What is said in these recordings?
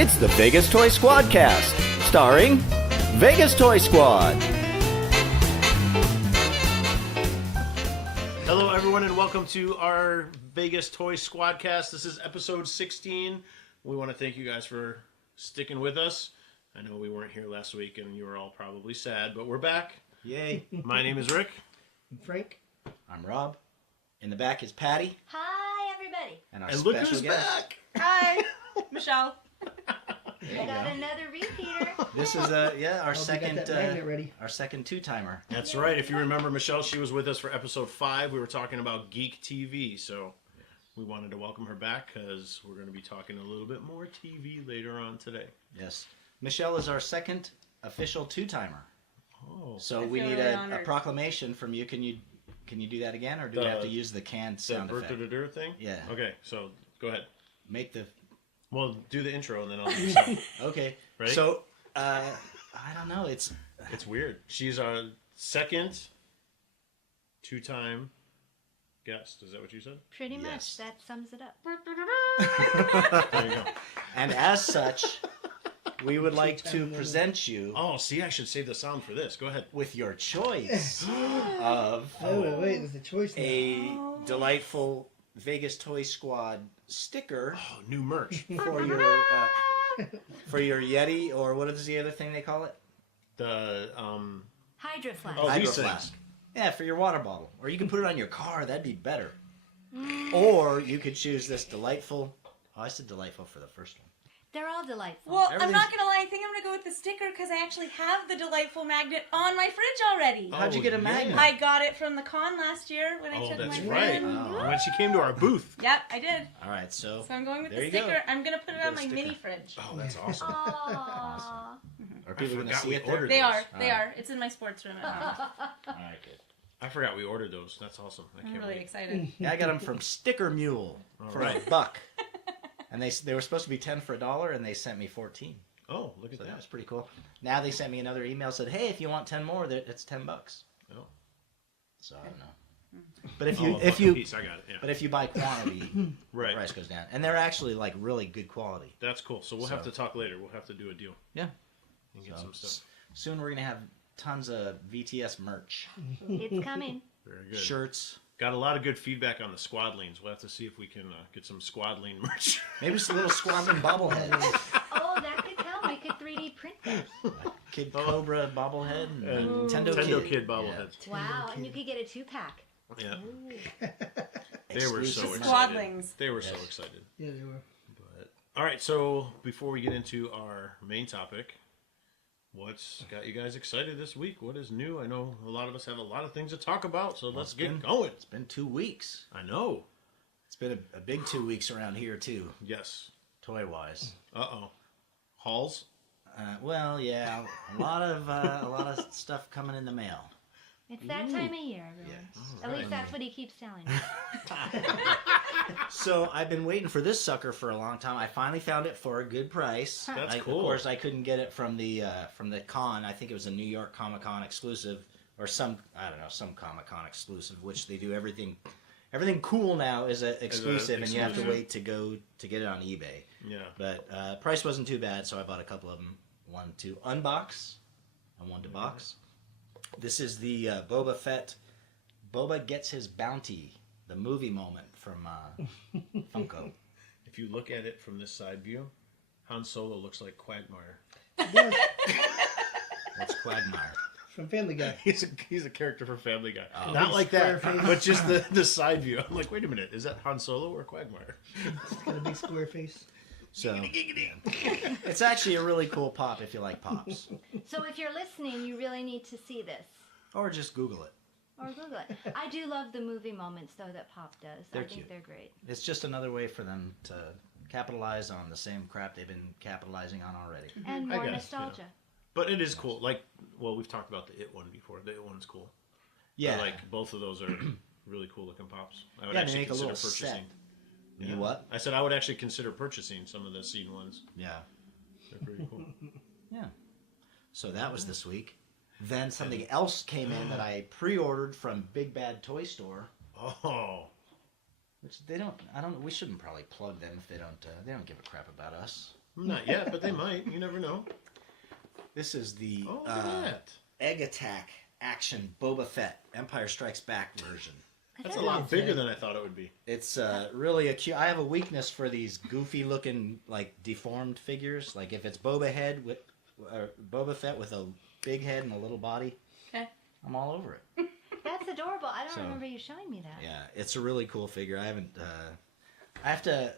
It's the Vegas Toy SquadCast, starring Vegas Toy Squad. Hello, everyone, and welcome to our Vegas Toy SquadCast. This is episode 16. We want to thank you guys for sticking with us. I know we weren't here last week, and you were all probably sad, but we're back. Yay. My name is Rick. Frank. I'm Rob. In the back is Patty. Hi, everybody. And our And look special who's guest. back. Hi, Michelle. There I you got go. another repeater. This is our Hope second you got that magnet ready. our second two-timer. That's right. If you remember, Michelle, she was with us for episode 5. We were talking about Geek TV, so we wanted to welcome her back because we're going to be talking a little bit more TV later on today. Yes. Michelle is our second official two-timer. Oh. So I we feel need really a honored. proclamation from you. Can you do that again, or do we have to use the canned The sound effect? Bert thing? Yeah. Okay, so go ahead. Make the Well, do the intro and then I'll do something. okay. Ready? So I don't know. It's Weird. She's our second two-time guest. Is that what you said? Pretty much. Yes. That sums it up. There you go. and as such, we would like to present you Oh, see, I should save the sound for this. Go ahead. with your choice of Oh, wait, there's a choice now. a delightful Vegas Toy Squad sticker Oh, new merch. for your Yeti, or what is the other thing they call it? The Hydro Flask. Oh, Hydro these flask. things. Yeah, for your water bottle. Or you can put it on your car, that'd be better. Or you could choose this delightful, I said delightful for the first one. They're all delightful. Well, I'm Everything's- not gonna lie. I think I'm gonna go with the sticker because I actually have the delightful magnet on my fridge already. How'd you get a yeah. magnet? I got it from the con last year when I Oh, took that's my right. friend. When she came to our booth. Yep, I did. All right, so So I'm going with There the you go. sticker. I'm gonna put it You on get my a mini sticker. fridge. Oh, that's awesome. Aww. are people going to forgot see we it there? ordered They those. are. They Alright. are. It's in my sports room at home. All right, good. I forgot we ordered those. That's awesome. I I'm can't really wait. excited. Yeah, I got them from Sticker Mule for right. $1. And they were supposed to be 10 for $1, and they sent me 14. Oh, look at So that that. was pretty cool. Now they sent me another email, said, "Hey, if you want 10 more, it's $10." Oh. So I don't know. But if Oh, you a if buck a you piece. I got it. Yeah. but if you buy quantity, the Right. price goes down. And they're actually like really good quality. That's cool. So we'll have So- to talk later. We'll have to do a deal Yeah. and get So, some stuff. soon we're gonna have tons of VTS merch, It's coming. Very good. shirts, Got a lot of good feedback on the Squadlings. We'll have to see if we can get some Squadling merch. maybe just a little squadron bobblehead, Oh, that could help. We could 3D print them. Kid Cobra bobblehead, and Nintendo Nintendo Kid. Kid bobbleheads. Wow. And you could get a 2-pack. Yeah. They were so Exclusive. excited. Squadlings. They were so Yes. excited. Yeah, they were. But all right, so before we get into our main topic, what's got you guys excited this week? What is new? I know a lot of us have a lot of things to talk about, so let's get going. It's been 2 weeks. I know. It's been a big 2 weeks around here too, Yes. toy wise. Uh-oh. Halls? Well, yeah, a lot of stuff coming in the mail. It's that time of year, everyone. Yes. At least that's what he keeps telling me. So I've been waiting for this sucker for a long time. I finally found it for a good price. That's Of cool. course, I couldn't get it from the con. I think it was a New York Comic Con exclusive, or some Comic Con exclusive, which they do everything. Everything cool now is exclusive, and you have to exclusive. wait to get it on eBay. Yeah. But price wasn't too bad, so I bought a couple of them. One to unbox, and one to box. This is the Boba Fett. Boba Gets His Bounty, the movie moment from Funko. If you look at it from this side view, Han Solo looks like Quagmire. Yes, What's Quagmire? from Family Guy. He's a character from Family Guy. Oh. Not like that, Square face. but just the side view. I'm like, wait a minute, is that Han Solo or Quagmire? It's got a big square face. So it's actually a really cool pop if you like pops, So if you're listening, you really need to see this. or just Google it. Or Google it. I do love the movie moments, though, that Pop does. They're I think cute. they're great. It's just another way for them to capitalize on the same crap they've been capitalizing on already. And I more guess, nostalgia. But it is cool. Like, well, we've talked about the It one before. The It one's cool. Yeah, I like both of those are really cool looking pops. I would Yeah, they actually make a consider little set. purchasing. You what? I said I would actually consider purchasing some of the scene ones. Yeah. They're pretty cool. Yeah. So that was this week. Then something else came in that I pre-ordered from Big Bad Toy Store. Oh, Which we shouldn't probably plug them if they don't give a crap about us. Not yet, but they might. You never know. This is the Oh, look at that. Egg Attack Action Boba Fett Empire Strikes Back version. That's a lot bigger than I thought it would be. It's really a cute. I have a weakness for these goofy looking, like deformed figures. Like if it's Boba Fett with a big head and a little body, Okay. I'm all over it. That's adorable. I don't So- remember you showing me that. Yeah, it's a really cool figure. I haven't. I have to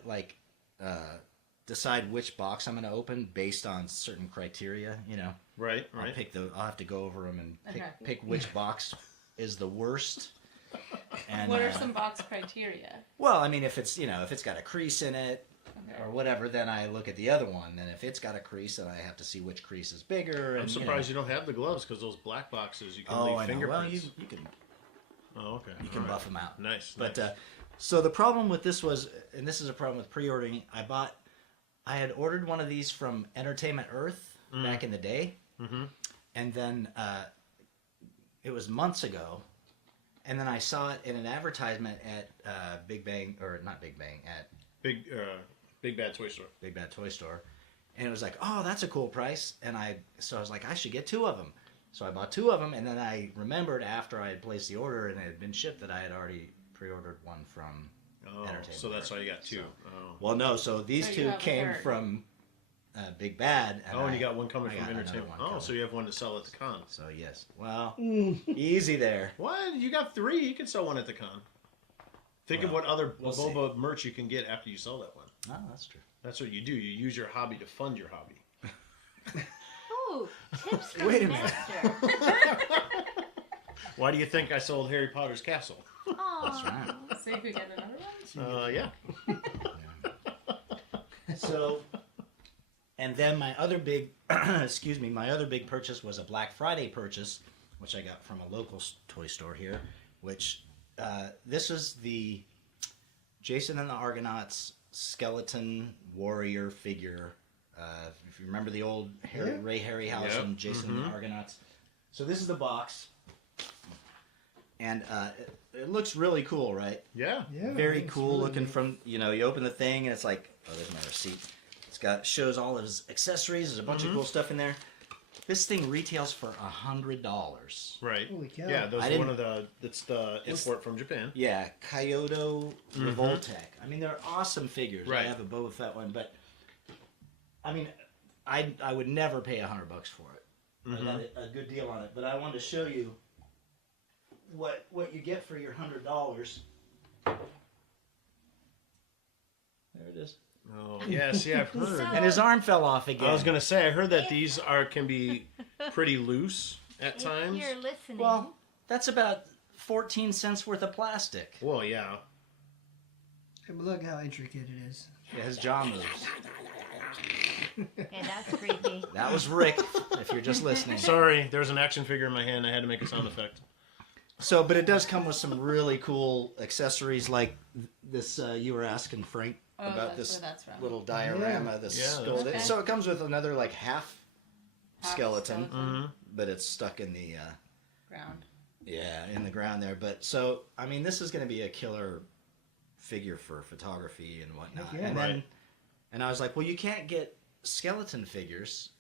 decide which box I'm going to open based on certain criteria. You know, Right, I'll right. pick I'll have to go over them and Okay. pick which box is the worst. And What are some box criteria? well, I mean, if it's got a crease in it Okay. or whatever, then I look at the other one. Then if it's got a crease, then I have to see which crease is bigger. I'm and, surprised you don't have the gloves because those black boxes you can Oh, leave I know. Well, fingerprints. you can Oh, okay. you can buff them out. Nice. But nice. so the problem with this was, and this is a problem with pre-ordering. I had ordered one of these from Entertainment Earth back in the day, and then it was months ago, and then I saw it in an advertisement at Big Bang, or not Big Bang, at Big Bad Toy Store. Big Bad Toy Store, and it was like, oh, that's a cool price, and so I was like, I should get two of them. So I bought two of them, and then I remembered after I had placed the order and it had been shipped that I had already pre-ordered one from Oh, Entertainment so that's Earth. why you got two. So- Oh. Well, no, so these So you two have a came third. from Big Bad. Oh, and you got one coming I from got another Entertainment. one Oh, coming. so you have one to sell at the con. So yes, well, easy there. What? You got three. You can sell one at the con. Think of Well, what other we'll Boba merch you can get after you sell that one. Oh, that's true. That's what you do. You use your hobby to fund your hobby. Ooh, tips from Wait a the minute. master. Why do you think I sold Harry Potter's castle? That's right. So you could get another one? Yeah. So, and then my other big, my other big purchase was a Black Friday purchase, which I got from a local toy store here. Which this is the Jason and the Argonauts skeleton warrior figure. If you remember the old Ray Harryhausen, Yep. Jason and the Argonauts. So this is the box, and it looks really cool, right? Yeah. Yeah. Very it's cool really looking. neat. From you open the thing and it's like, oh, there's my receipt. It's got shows all of his accessories. There's a bunch of cool stuff in there. This thing retails for $100. Right. Holy cow. Yeah, those I are didn't- one of the. It's the import from Japan. Yeah, Kyoto Revoltech. I mean, they're awesome figures. Right. I have a Boba Fett one, but I mean, I would never pay $100 for it. I got a good deal on it, but I wanted to show you what you get for your $100. There it is. Oh, yeah. See, I've heard. So- And his arm fell off again. I was gonna say, I heard that these can be pretty loose at If times. you're listening. Well, that's about 14 cents worth of plastic. Well, yeah. Hey, but look how intricate it is. Yeah, his jaw moves. yeah, that's creepy. That was Rick, if you're just listening. Sorry, there's an action figure in my hand. I had to make a sound effect. So, but it does come with some really cool accessories like this. You were asking Frank Oh, about that's this where that's from. little diorama, the Yeah, skull. that's- Okay. So it comes with another like half skeleton, Mm-hmm. but it's stuck in the Ground. in the ground there. But so I mean, this is going to be a killer figure for photography and whatnot. Heck yeah. And then, Right. and I was like, well, you can't get skeleton figures,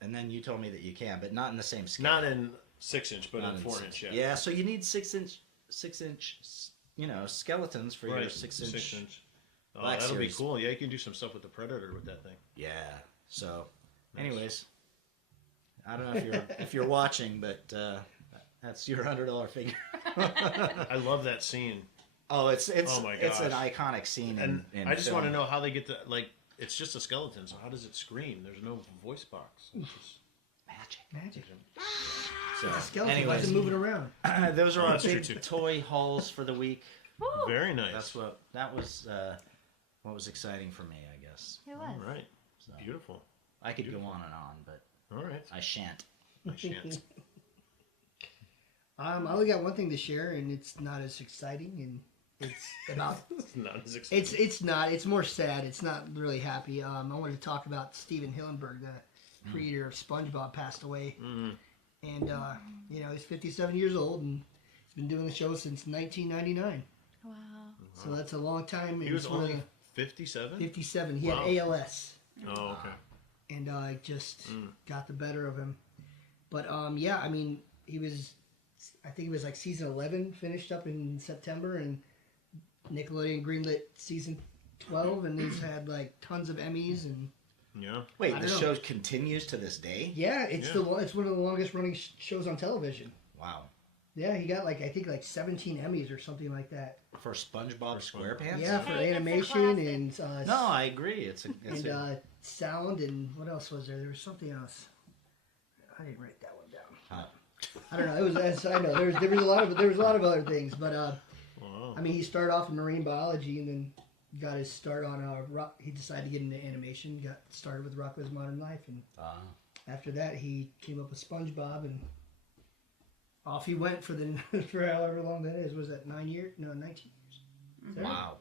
and then you told me that you can, but not in the same scale. Not in 6-inch, but Not in in 4-inch. Yeah. Yeah, so you need 6-inch, skeletons for your Right. 6-inch. 6-inch. Oh, Black that'll Series. be cool. Yeah, you can do some stuff with the Predator with that thing. Yeah. So, Nice. anyways, I don't know if you're watching, but that's your $100 figure. I love that scene. Oh, it's Oh my it's an gosh. iconic scene. And in I just film. want to know how they get the, like, it's just a skeleton, so how does it scream? There's no voice box. It's just- magic. Magic. So, Skeleton anyways, wasn't moving around. those are Oh, our that's true, big too. toy hauls for the week. Woo, Very nice. That was what was exciting for me, I guess. it All was. right. So, Beautiful. I could go on and on, but All right. I shan't. I shan't. I only got one thing to share, and it's not as exciting, and it's about. It's not as exciting. It's not. It's more sad. It's not really happy. I wanted to talk about Steven Hillenburg, the creator of SpongeBob, passed away, and he's 57 years old, and he's been doing the show since 1999. Wow. So that's a long time. and He was it's one of only the- 57? 57. He Wow. had ALS. Oh, okay. And just got the better of him. But yeah, I mean, I think it was like season 11 finished up in September, and Nickelodeon greenlit season 12, and he's had like tons of Emmys and. Yeah. Wait, the show continues to this day? Yeah, it's one of the longest running shows on television. Wow. Yeah, he got I think 17 Emmys or something like that. For SpongeBob SquarePants? Yeah, for Hey, it's a animation classic. and No, I agree. It's sound, and what else was there? There was something else. I didn't write that one down. I don't know. It was I know there was a lot of other things, but Wow. I mean, he started off in marine biology and then got his start on rock. He decided to get into animation. Got started with Rocko's Modern Life, and after that, he came up with SpongeBob, and off he went for for however long that is. Was that 9 years? No, 19 years. Is that right? Wow.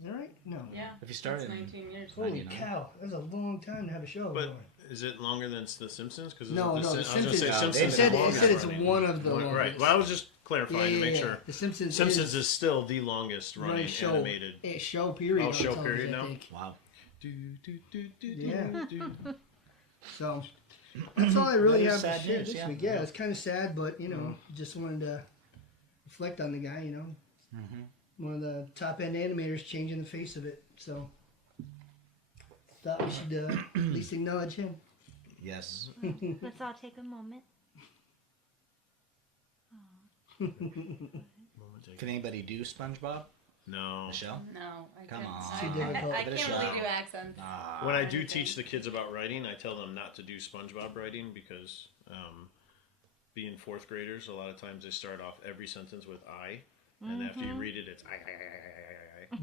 Is that right? No. Yeah. If you started It's 19 years. Holy 99. cow! That was a long time to have a show. But going. is it longer than The Simpsons? Because No, The The Simpsons. I was Simpsons. gonna say They Simpsons. It is said it's longest running. one of the longest. Right. Well, I was just clarifying to make sure. The Simpsons. Simpsons is still the longest running show, animated. show period. Oh, on show television, period I now? think. Wow. Yeah. So that's all I really That have is to sad share news, this yeah. week. Yeah, it's kind of sad, but just wanted to reflect on the guy. One of the top end animators changing the face of it. So thought we should at least acknowledge him. Yes. Let's all take a moment. Can anybody do SpongeBob? No. Michelle? No, I Come can't. on. Too difficult. I Give it a can't really shot. do accents. When I do teach the kids about writing, I tell them not to do SpongeBob writing because being fourth graders, a lot of times they start off every sentence with I, and after you read it, it's I.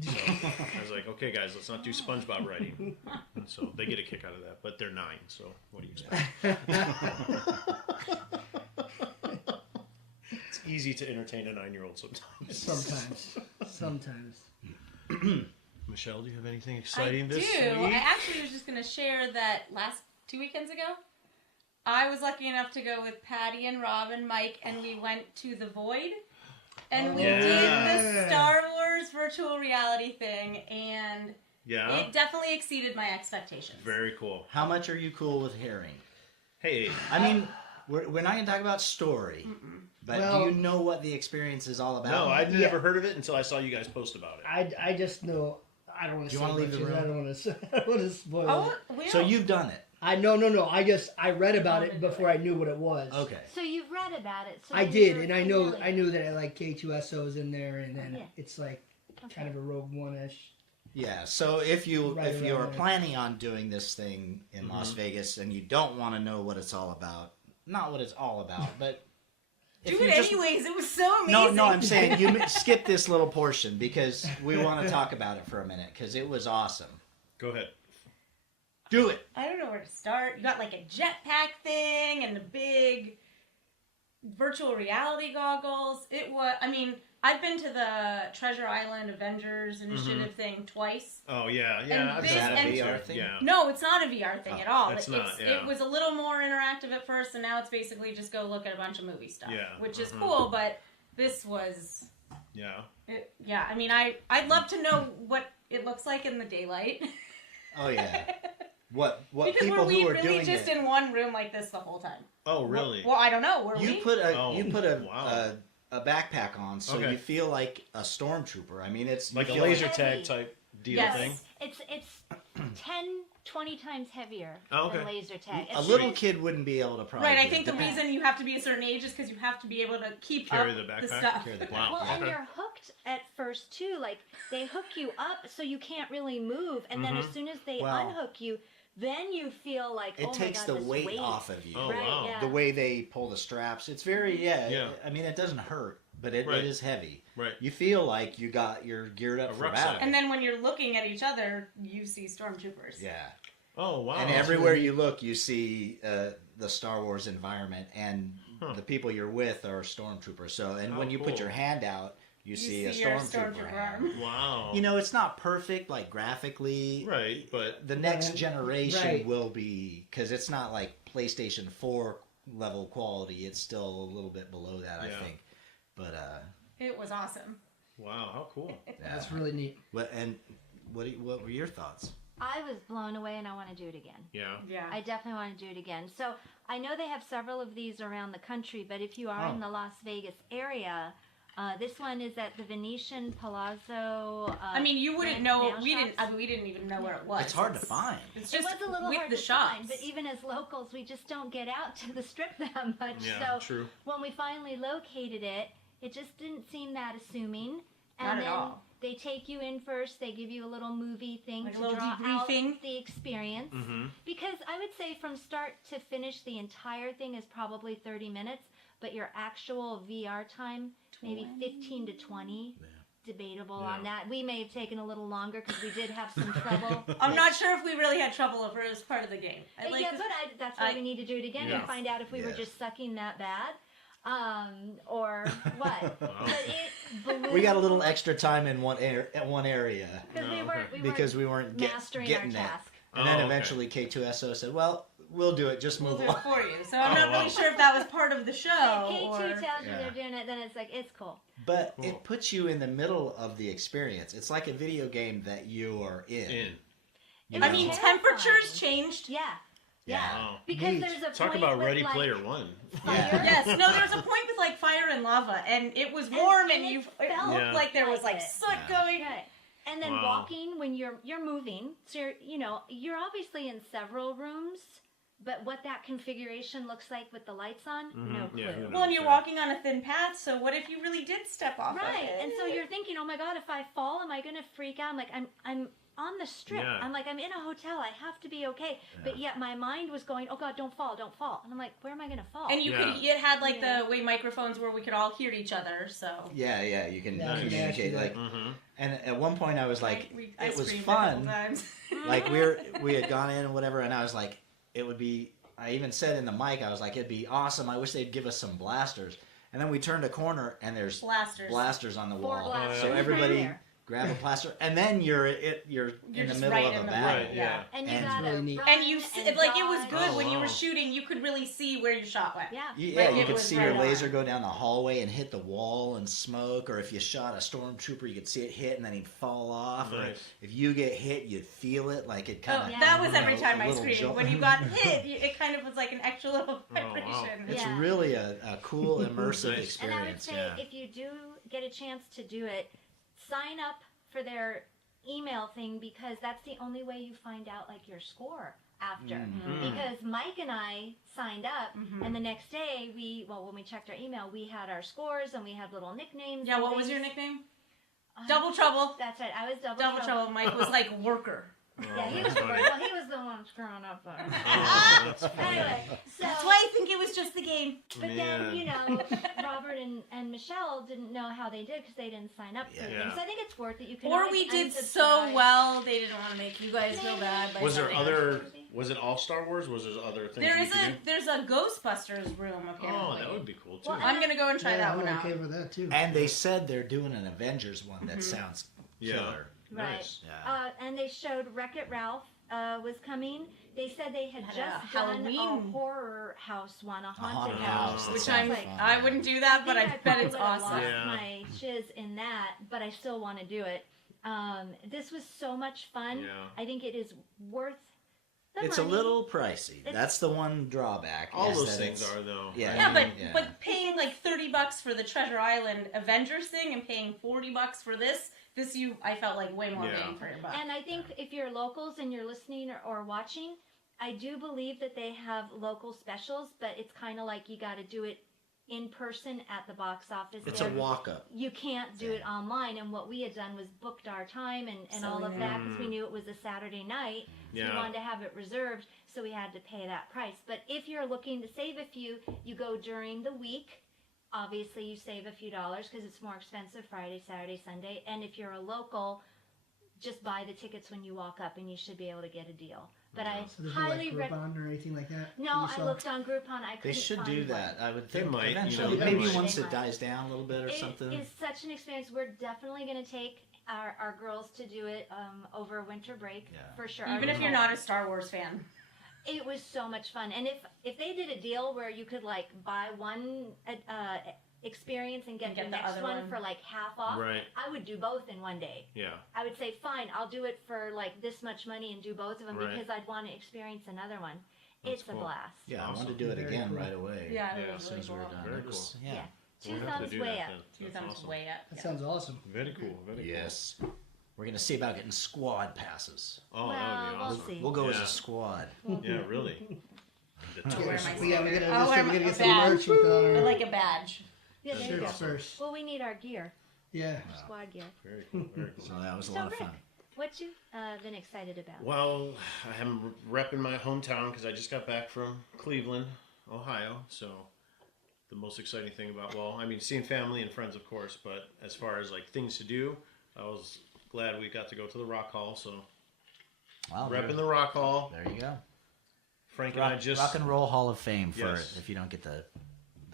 So I was like, okay, guys, let's not do SpongeBob writing. And so they get a kick out of that, but they're 9, so what do you expect? It's easy to entertain a 9-year-old sometimes. Sometimes. Michelle, do you have anything exciting I this do. week? I actually was just going to share that 2 weekends ago, I was lucky enough to go with Patty and Rob and Mike, and we went to The Void. And we did the Star Wars virtual reality thing, and it definitely exceeded my expectations. Very cool. How much are you cool with hearing? Hey. I mean, we're not going to talk about story, but do you know what the experience is all about? No, I'd never heard of it until I saw you guys post about it. I just know. I don't want to Do say you wanna leave the much, room? I don't want to spoil it. Oh, So you've done it. No. I read about it before I knew what it was. Okay. So you've read about it. So I you did, were and I familiar. knew that I like K2SO's in there, and then Yeah. it's like kind of a Rogue One-ish. Yeah, so if you're Right. planning on doing this thing in Las Vegas and you don't want to know what it's all about, not what it's all about, but do if it you just- anyways. It was so amazing. No, I'm saying you skip this little portion because we want to talk about it for a minute because it was awesome. Go ahead. Do it. I don't know where to start. You got like a jetpack thing and the big virtual reality goggles. I've been to the Treasure Island Avengers Initiative thing twice. Oh, yeah. And I've this- seen and- that VR too. thing? Yeah. No, it's not a VR thing at all. It's not, yeah. It was a little more interactive at first, and now it's basically just go look at a bunch of movie stuff, Yeah, which is cool. But this was, Yeah. I'd love to know what it looks like in the daylight. Oh yeah. What because people were we who are really doing just it? in one room like this the whole time? Oh, really? Well, I don't know. Were You we? put Oh, a wow. a backpack on, so Okay. you feel like a stormtrooper. I mean, it's Like you a feel laser like- tag type deal Yes. thing? It's 10, 20 times heavier Oh, okay. than laser tag. A It's little really- kid wouldn't be able to probably. Right, I do think it. the reason you have to be a certain age is because you have to be able to keep Carry up the backpack? stuff. Carry the Wow. Well, and Okay. you're hooked at first too. Like they hook you up so you can't really move, and then as soon as they Well, unhook you, then you feel like It oh takes my God, the this weight off of you. Oh, Right, wow. yeah. The way they pull the straps, it's very Yeah. I mean, it doesn't hurt, but it Right. is heavy. Right. You feel like you're geared up A for rucksack. battle. And then when you're looking at each other, you see stormtroopers. Yeah. Oh, wow. And everywhere you look, you see the Star Wars environment, and the people you're with are stormtroopers. So, and Oh, when you put cool. your hand out, you see a your stormtrooper hand. arm. Wow. You know, it's not perfect, like graphically. Right, but The next generation Right. will be, because it's not like PlayStation 4 level quality. It's still a little bit below that, I Yeah. think. But It was awesome. wow, how cool. yeah. That's really neat. What were your thoughts? I was blown away, and I want to do it again. Yeah. Yeah. I definitely want to do it again. So I know they have several of these around the country, but if you are in the Las Vegas area, this one is at the Venetian Palazzo. I mean, you wouldn't Grand know. Nail We didn't. Shops. I mean, we didn't even know where it was. It's hard to find. It's It just was a little with hard the to shops. find, but even as locals, we just don't get out to the strip that much. Yeah, so true. when we finally located it, it just didn't seem that assuming. And Not at then all. they take you in first. They give you a little movie thing Like a to little draw debriefing. out the experience. Mm-hmm. Because I would say from start to finish, the entire thing is probably 30 minutes, but your actual VR time, maybe 15 to 20. Debatable Yeah. on that. We may have taken a little longer because we did have some trouble. I'm not sure if we really had trouble over it as part of the game. Yeah, but that's why we need to do it again Yeah. and find out if we were Yeah. just sucking that bad, or what. But it blew We got a little extra time in one area because Oh, okay. because we weren't mastering getting our that. task. And then Oh, okay. eventually K2SO said, "Well, we'll do it. Just We'll move do on." it for you. So I'm not wow. really sure if that was part of the show. If K2 or... tells you Yeah. they're doing it, then it's like it's cool. But Cool. it puts you in the middle of the experience. It's like a video game that you are in. It I was mean, terrifying. temperatures changed. Yeah, yeah. Wow. Because Neat. there's a Talk point about with, Ready like, Player One. fire. Yes, no, there was a point with like fire and lava, and it was warm, and it you felt it looked Yeah. like there was like like it. soot Yeah. going. Right. And then Wow. walking when you're moving, so you're obviously in several rooms, but what that configuration looks like with the lights on, no clue. Yeah, who knows? Well, and you're Yeah. walking on a thin path, so what if you really did step off? Right, Of it? and so you're thinking, oh my god, if I fall, am I gonna freak out? I'm like, I'm on the strip. Yeah. I'm like, I'm in a hotel. I have to be okay. But yet my mind was going, oh god, don't fall, don't fall. And I'm like, where am I gonna fall? And you Yeah. could, it had like Yeah. the way microphones where we could all hear each other. So Yeah, you can Yeah, I was gonna ask you communicate. that. Like, Mm-hmm. and at one point I was like, I it was screamed a couple fun. times. Like we had gone in and whatever, and I was like, it would be. I even said in the mic, I was like, it'd be awesome. I wish they'd give us some blasters. And then we turned a corner, and there's Blasters. on the 4 wall. blasters So right everybody there. grab a blaster, and then you're in the just middle right of in a the battle. Right, yeah. And you And- gotta Really neat. run And you like it was dodge. good Oh, when you were wow. shooting. You could really see where your shot went. Yeah. Yeah, Like, you it could was see right your on. laser go down the hallway and hit the wall and smoke, or if you shot a stormtrooper, you could see it hit and then he'd fall off. Or Nice. if you get hit, you'd feel it, like it kind Oh, of. Yeah. that was every time I little screamed. jolt. When you got hit, it kind of was like an extra little wow. vibration. It's Yeah. really a cool immersive Nice. And I would experience. say Yeah. if you do get a chance to do it, sign up for their email thing because that's the only way you find out like your score after. Mm. Because Mike and I signed up, Mhm. and the next day when we checked our email, we had our scores and we had little nicknames. Yeah, and what was things. your nickname? Uh, Double Trouble. That's right. I was double Double Trouble. Mike was like worker. Yeah, he was the funny. well, he was the one screwing up there. Oh, that's funny. Anyway, so That's why I think it was just the game. but Man. then Robert and Michelle didn't know how they did because they didn't sign up for Yeah. the thing. So I think it's worth it. You can Or always we did so unsubscribe. well, they didn't want to make you guys feel bad. By Was there something. other? Was it all Star Wars? Was there other things? There you is could there's a Ghostbusters room do? apparently. Oh, that would be cool too. Well, I'm gonna go and try Yeah, that I'm one out. okay with that too. And they said they're doing an Avengers one that Mhm. sounds Yeah. killer. Right. Nice. Yeah. And they showed Wreck-It Ralph was coming. They said they had Had a just done a Halloween. horror house one, a haunted haunted house. house, that Which sounds I'm fun. I wouldn't do that, but I think bet probably it's would've awesome. lost Yeah. my shiz in that, but I still want to do it. This was so much fun. Yeah. I think it is worth the It's money. a little pricey. It's- That's the one drawback. All is those that things it's- are though. Yeah. Yeah, but Yeah. but paying like $30 for the Treasure Island Avengers thing and paying $40 for this I felt like way more Yeah. bang for your buck. And I think if you're locals and you're listening or watching, I do believe that they have local specials, but it's kind of like you got to do it in person at the box office. It's a there. walk up. You can't do it online, and what we had done was booked our time and So all of yeah. that because we knew it was a Saturday night, so Yeah. we wanted to have it reserved, so we had to pay that price. But if you're looking to save a few, you go during the week. Obviously, you save a few dollars because it's more expensive Friday, Saturday, Sunday. And if you're a local, just buy the tickets when you walk up, and you should be able to get a deal. But I So there's no highly like recommend. Groupon or anything like that? No, you I saw? looked on Groupon. I couldn't They should find do one. that. I would They think might, you eventually. know, maybe they might. once They it might. dies down a little bit or It something. is such an experience. We're definitely going to take our girls to do it over winter break Yeah. for sure. Even if you're not a Star Wars fan. It was so much fun. And if they did a deal where you could like buy one experience and get get the the next other one one. for like half off, Right. I would do both in one day. Yeah. I would say, fine, I'll do it for like this much money and do both of them Right. because I'd want to experience another one. That's It's a cool. blast. Yeah, I Awesome. want to do it Very again cool. right away. Yeah, it Yeah, was As soon really as we were cool. done. Very It was- Yeah. yeah. Two We'll have to thumbs do way that up. then. Two That's thumbs awesome. way up. That yeah. sounds awesome. Very cool. Very Yes. We're gonna see about getting squad passes. cool. Oh, Well, that would be we'll awesome. see. We'll go as Yeah. a squad. Yeah, really. The I'll toy wear my squad. Yeah, we gotta, I'll wear we gotta a get some badge. merch with I our like a badge. Yeah, there you go. shirts first. Well, we need our gear, Yeah. squad gear. Very cool. Very cool. So that was a So lot of Rick, fun. what you been excited about? Well, I am repping my hometown because I just got back from Cleveland, Ohio. So the most exciting thing about, well, I mean, seeing family and friends, of course, but as far as like things to do, I was glad we got to go to the Rock Hall. So Wow, repping the Rock Hall. there you go. Frank and I just Rock and Roll Hall of Fame for Yes. if you don't get the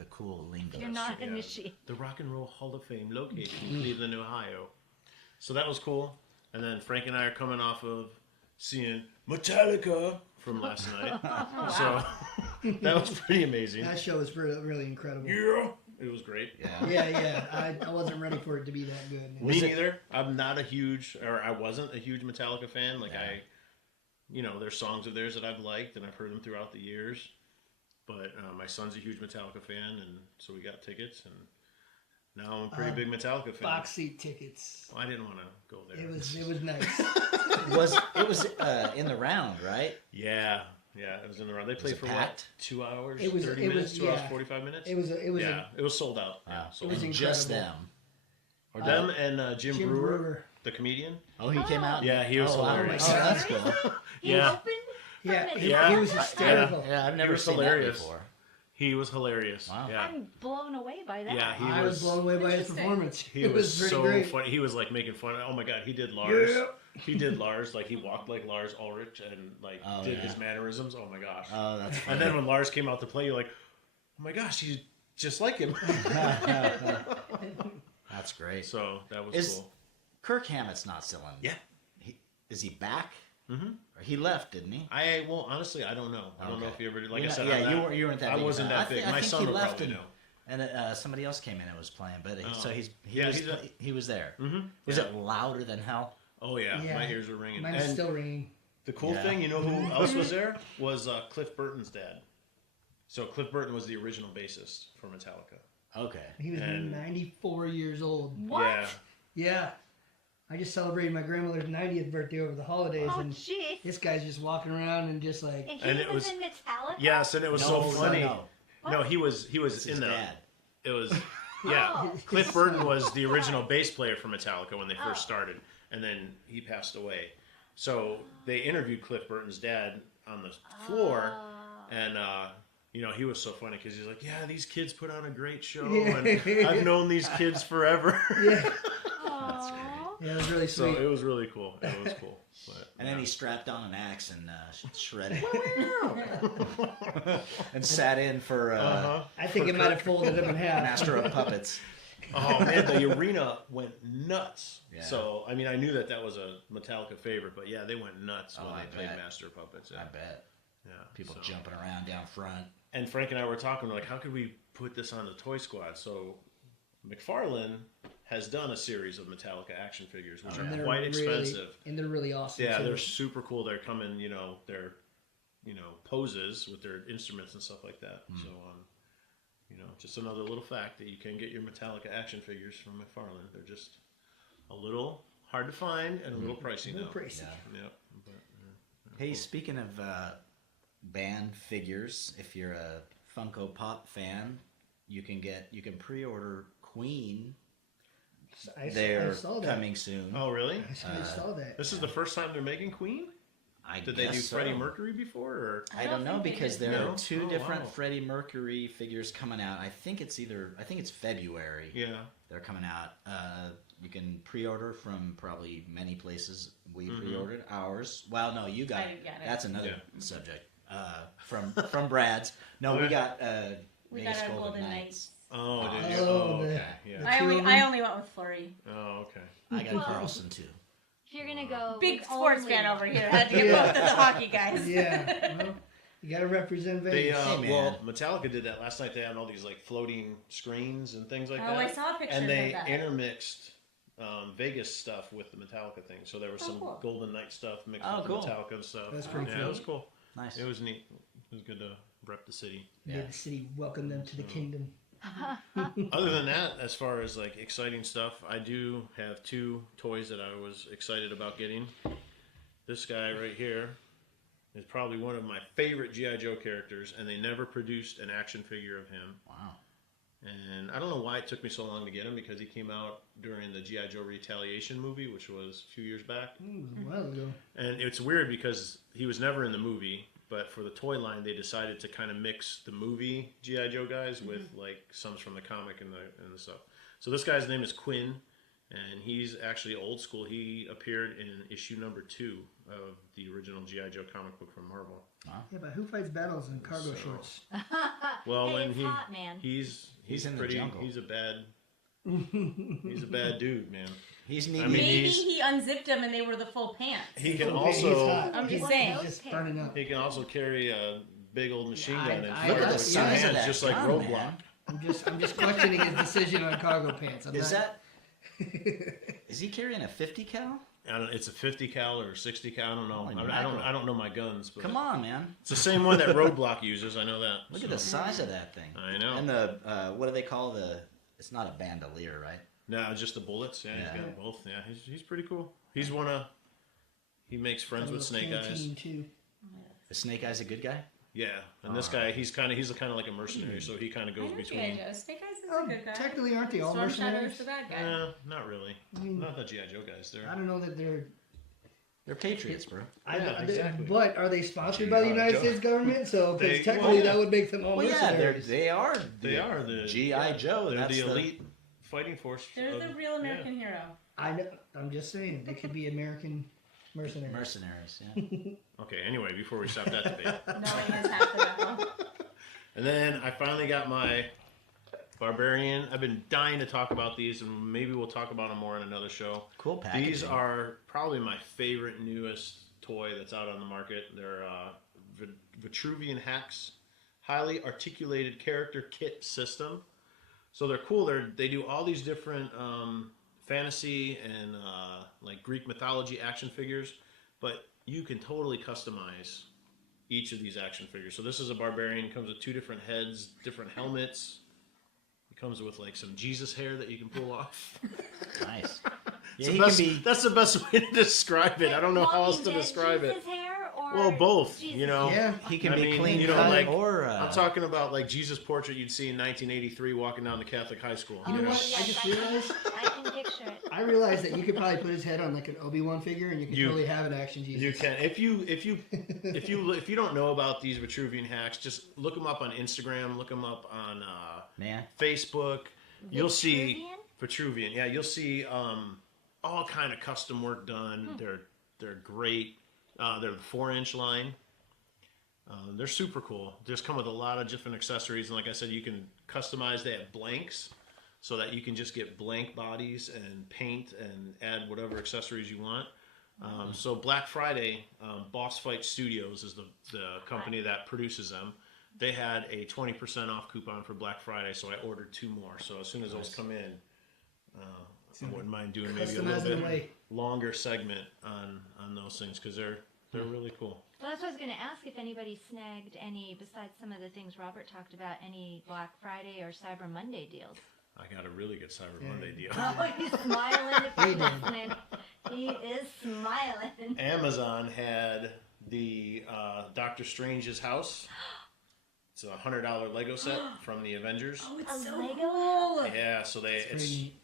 cool lingo. You're not Yeah. initiated. the Rock and Roll Hall of Fame located in Cleveland, Ohio. So that was cool. And then Frank and I are coming off of seeing Metallica from last night. So that was pretty amazing. That show was really, really incredible. Yeah. It was great. Yeah. Yeah. I wasn't ready for it to be that good. Me neither. I'm not a huge, or I wasn't a huge Metallica fan. Like there's songs of theirs that I've liked and I've heard them throughout the years. But my son's a huge Metallica fan, and so we got tickets, and now I'm a pretty big Metallica fan. Box seat tickets. Well, I didn't want to go there. It was nice. It was in the round, right? Yeah, it was in the round. They played it for packed? what? 2 hours, It was- 30 it minutes, was- 2 hours, yeah. 45 minutes. It was it was sold out. Yeah, Wow. sold It was out. And just incredible. them. Or them and Jim Jim Brewer, Brewer. the comedian. Oh, he came out. Yeah, he was wow. hilarious. Oh, that's cool. He Yeah. opened for Yeah, Metallica. Yeah. he was hysterical. Yeah, I've never was seen hilarious. that before. He was hilarious. Wow. Yeah, I'm blown away by that. yeah, he I was blown away by his Interesting. performance. He it was pretty so great. funny. He was like making fun. Oh my god, he did Lars. Yeah. He did Lars. Like he walked like Lars Ulrich and like Oh, did yeah. his mannerisms. Oh my gosh. Oh, that's funny. And then when Lars came out to play, you're like, oh my gosh, he's just like him. That's great. So that was Is- cool. Kirk Hammett's not still in. Yeah. Is he back? Mhm. Or he left, didn't he? Well, honestly, I don't know. I don't know Okay. if you ever did. Like You're I not- said, yeah, I'm not- you weren't that I big. wasn't a fan. that big. I My think son he will left probably and, know. and somebody else came in and was playing, but Oh. so Yeah, he was there. Mhm. Was Yeah. it louder than hell? Oh yeah, Yeah. my ears were ringing. Mine's And still ringing. the cool Yeah. thing, you know who else was there? Was Cliff Burton's dad. So Cliff Burton was the original bassist for Metallica. Okay. He was And- 94 years old. What? Yeah. Yeah. I just celebrated my grandmother's 90th birthday over the holidays, Oh, and jeez. this guy's just walking around and just like, And he And it was was- in Metallica? Yes, and it was so funny. No. No, he was It's his in the. dad. It was yeah. Oh. Cliff Burton was the original bass player for Metallica when they first Oh. started, and then he passed away. So they interviewed Cliff Burton's dad on the floor, Oh. and he was so funny because he's like, "Yeah, these kids put on a great show, Yeah. and I've known these kids forever." yeah, Aw. yeah, it was really So sweet. it was really cool. It was cool. But, And then he strapped on an axe and shredded and sat in for I think it might have folded him in half. Master of Puppets. Oh man, the arena went nuts. Yeah. So I mean, I knew that was a Metallica favorite, but yeah, they went nuts when Oh, I they played bet. Master of Puppets. Yeah. I bet. Yeah, People so- jumping around down front. And Frank and I were talking like, how could we put this on the Toy Squad? So McFarlane has done a series of Metallica action figures, which And are they're quite really- expensive. and they're really awesome. Yeah, too. they're super cool. They're coming, their poses with their instruments and stuff like that. So, just another little fact that you can get your Metallica action figures from McFarlane. They're just a little hard to find and a little pricey A little now. pricey. Yeah. Yep. But, Hey, speaking of band figures, if you're a Funko Pop fan, you can pre-order Queen. I They're saw that. coming soon. oh, really? I saw that. This is the first time they're making Queen? Did they do guess Freddie so. Mercury before? Or? I don't know think they because did. there No? are two Oh, different wow. Freddie Mercury figures coming out. I think it's February. Yeah. They're coming out. You can pre-order from probably many places. We Mm-hmm. pre-ordered ours. Well, no, you got. I didn't get it. That's another Yeah. subject. From Brad's. No, we Okay. got. We Vegas got our Golden Golden Knights. Oh, did you? Oh, Oh, the- okay. Yeah. I two only of I them? only went with Flurry. Oh, okay. I got Well- Carlson too. If you're gonna go Big with sports only fan one- over here. Had to get Yeah. both of the hockey guys. Yeah. Well, You gotta represent They Vegas. Hey, man. well, Metallica did that last night. They had all these like floating screens and things like Oh, that. I saw pictures and they of that. intermixed Vegas stuff with the Metallica thing. So there was some cool. Golden Knight stuff mixed Oh, with cool. the Metallica stuff. That's pretty Yeah, cool. it was cool. Nice. It was neat. It was good to rep the city. Made the city welcome them to the kingdom. Other than that, as far as like exciting stuff, I do have 2 toys that I was excited about getting. This guy right here is probably one of my favorite G.I. Joe characters, and they never produced an action figure of him. Wow. And I don't know why it took me so long to get him, because he came out during the G.I. Joe Retaliation movie, which was a few years back. It was a while ago. And it's weird because he was never in the movie, but for the toy line, they decided to kind of mix the movie G.I. Joe guys with like some from the comic and the stuff. So this guy's name is Quinn, and he's actually old school. He appeared in issue number 2 of the original G.I. Joe comic book from Marvel. Yeah, but who fights battles in cargo shorts? Well, Hey, and it's hot, man. he's in the pretty. jungle. He's a bad dude, man. He's I mean, needing. Maybe he's- he unzipped them and they were the full pants. He can He's also hot. I'm just He's saying. one of He's those just burning up. he can also carry a big old machine I- gun and I- fire Look at it the with two size of hands, that just like gun, Roadblock. man. I'm just questioning his decision on cargo pants. I'm Is not, that? Is he carrying a 50 cal? I don't. It's a 50 cal or 60 cal. I don't know. Holy I don't. mackerel. I don't know my guns. But Come on, man. it's the same one that Roadblock uses. I know that. Look So, at the size of that thing. I know. And the what do they call the? It's not a bandolier, right? No, just the bullets. Yeah, Yeah. he's got both. Yeah, he's pretty cool. He's one of. He makes friends with Snake Eyes. Canteen, too. The Snake Eye's a good guy. Yeah, and this guy, he's kind of like a mercenary, so he kind of I goes know between. G.I. Joe. Snake Eyes is Oh, a good guy. technically, aren't they all Storm Shadow mercenaries? is the bad guy. Not really. I mean, Not the GI Joe guys. I They're don't know that they're. They're patriots, bro. Yeah, exactly. But are they sponsored by the G.I. United Joe. States government? So, They- because technically well, that would make them all Well, yeah, mercenaries. they are. they are the GI Joe. They're That's the elite fighting force. They're of- the real American hero. I know. I'm just saying they could be American mercenaries. mercenaries. Yeah. Yeah. Okay. Anyway, before we stop that debate, Knowing is half the battle. and then I finally got my Barbarian. I've been dying to talk about these, and maybe we'll talk about them more in another show. Cool packaging. These are probably my favorite newest toy that's out on the market. They're Vitruvian Hacks, highly articulated character kit system. So they're cool. They do all these different fantasy and like Greek mythology action figures, but you can totally customize each of these action figures. So this is a barbarian. It comes with 2 different heads, different helmets. It comes with like some Jesus hair that you can pull off. Nice. It's Yeah, the he best- can be. That's the best way to describe it. I don't know how else to Walking Dead describe it. Jesus hair or Well, both. Jesus You know. Yeah. He can I be mean, clean you know, cut like, or. I'm talking about like Jesus portrait you'd see in 1983 walking down the Catholic high school. You know you know? what? I just realized. I can picture it. I realized that you could probably put his head on like an Obi-Wan figure, and you could totally have an action Jesus. You can if you don't know about these Vitruvian hacks, just look them up on Instagram, look them up on Man. Facebook. You'll see Vitruvian. Yeah, you'll see all kind of custom work done. They're great. They're the 4-inch line. They're super cool. Just come with a lot of different accessories, and like I said, you can customize. They have blanks, so that you can just get blank bodies and paint and add whatever accessories you want. So Black Friday, Boss Fight Studios is the company that produces them. They had a 20% off coupon for Black Friday, so I ordered 2 more. So as soon as those come in, I wouldn't mind doing maybe a little Customize them bit away. longer segment on those things, because they're really cool. Well, that's what I was going to ask, if anybody snagged any, besides some of the things Robert talked about, any Black Friday or Cyber Monday deals. I got a really good Cyber Monday deal. Oh, he's smiling if He you're did. listening. He is smiling. Amazon had the Doctor Strange's house. It's a $100 Lego set from the Avengers. Oh, A it's so Lego? cool. Yeah, so it's Pretty-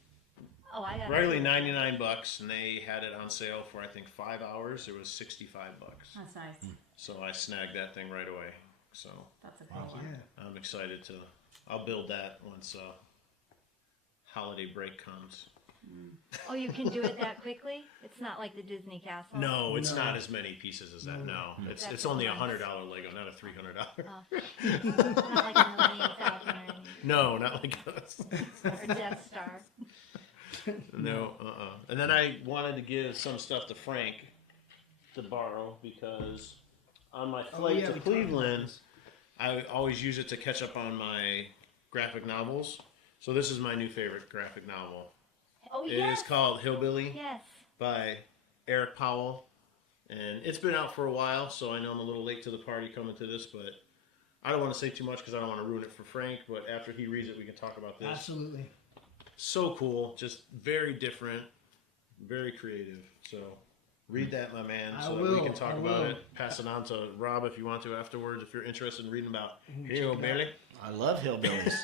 Oh, I got regularly $99, and they had it on sale for I think 5 hours. It was $65. That's nice. So I snagged that thing right away. So That's a cool one. Yeah. I'm excited to. I'll build that once holiday break comes. Oh, you can do it that quickly? It's not like the Disney castle? No, it's No. not as many pieces as that. No, it's That's only a nice. $100 Lego, not a $300. Not like a Millennium Falcon or anything. No, not like us. Or Death Star. No, And then I wanted to give some stuff to Frank to borrow because on my flight yeah, to we talked Cleveland, about this. I always use it to catch up on my graphic novels. So this is my new favorite graphic novel. Oh It yes. is called Hillbilly Yes. by Eric Powell. And it's been out for a while, so I know I'm a little late to the party coming to this, but I don't want to say too much because I don't want to ruin it for Frank. But after he reads it, we can talk about this. Absolutely. So cool. Just very different. Very creative. So read that, my man, I so that we will, can talk I about will. it. Pass it on to Rob if you want to afterwards, if you're interested in reading about it Hillbilly. I love hillbillies.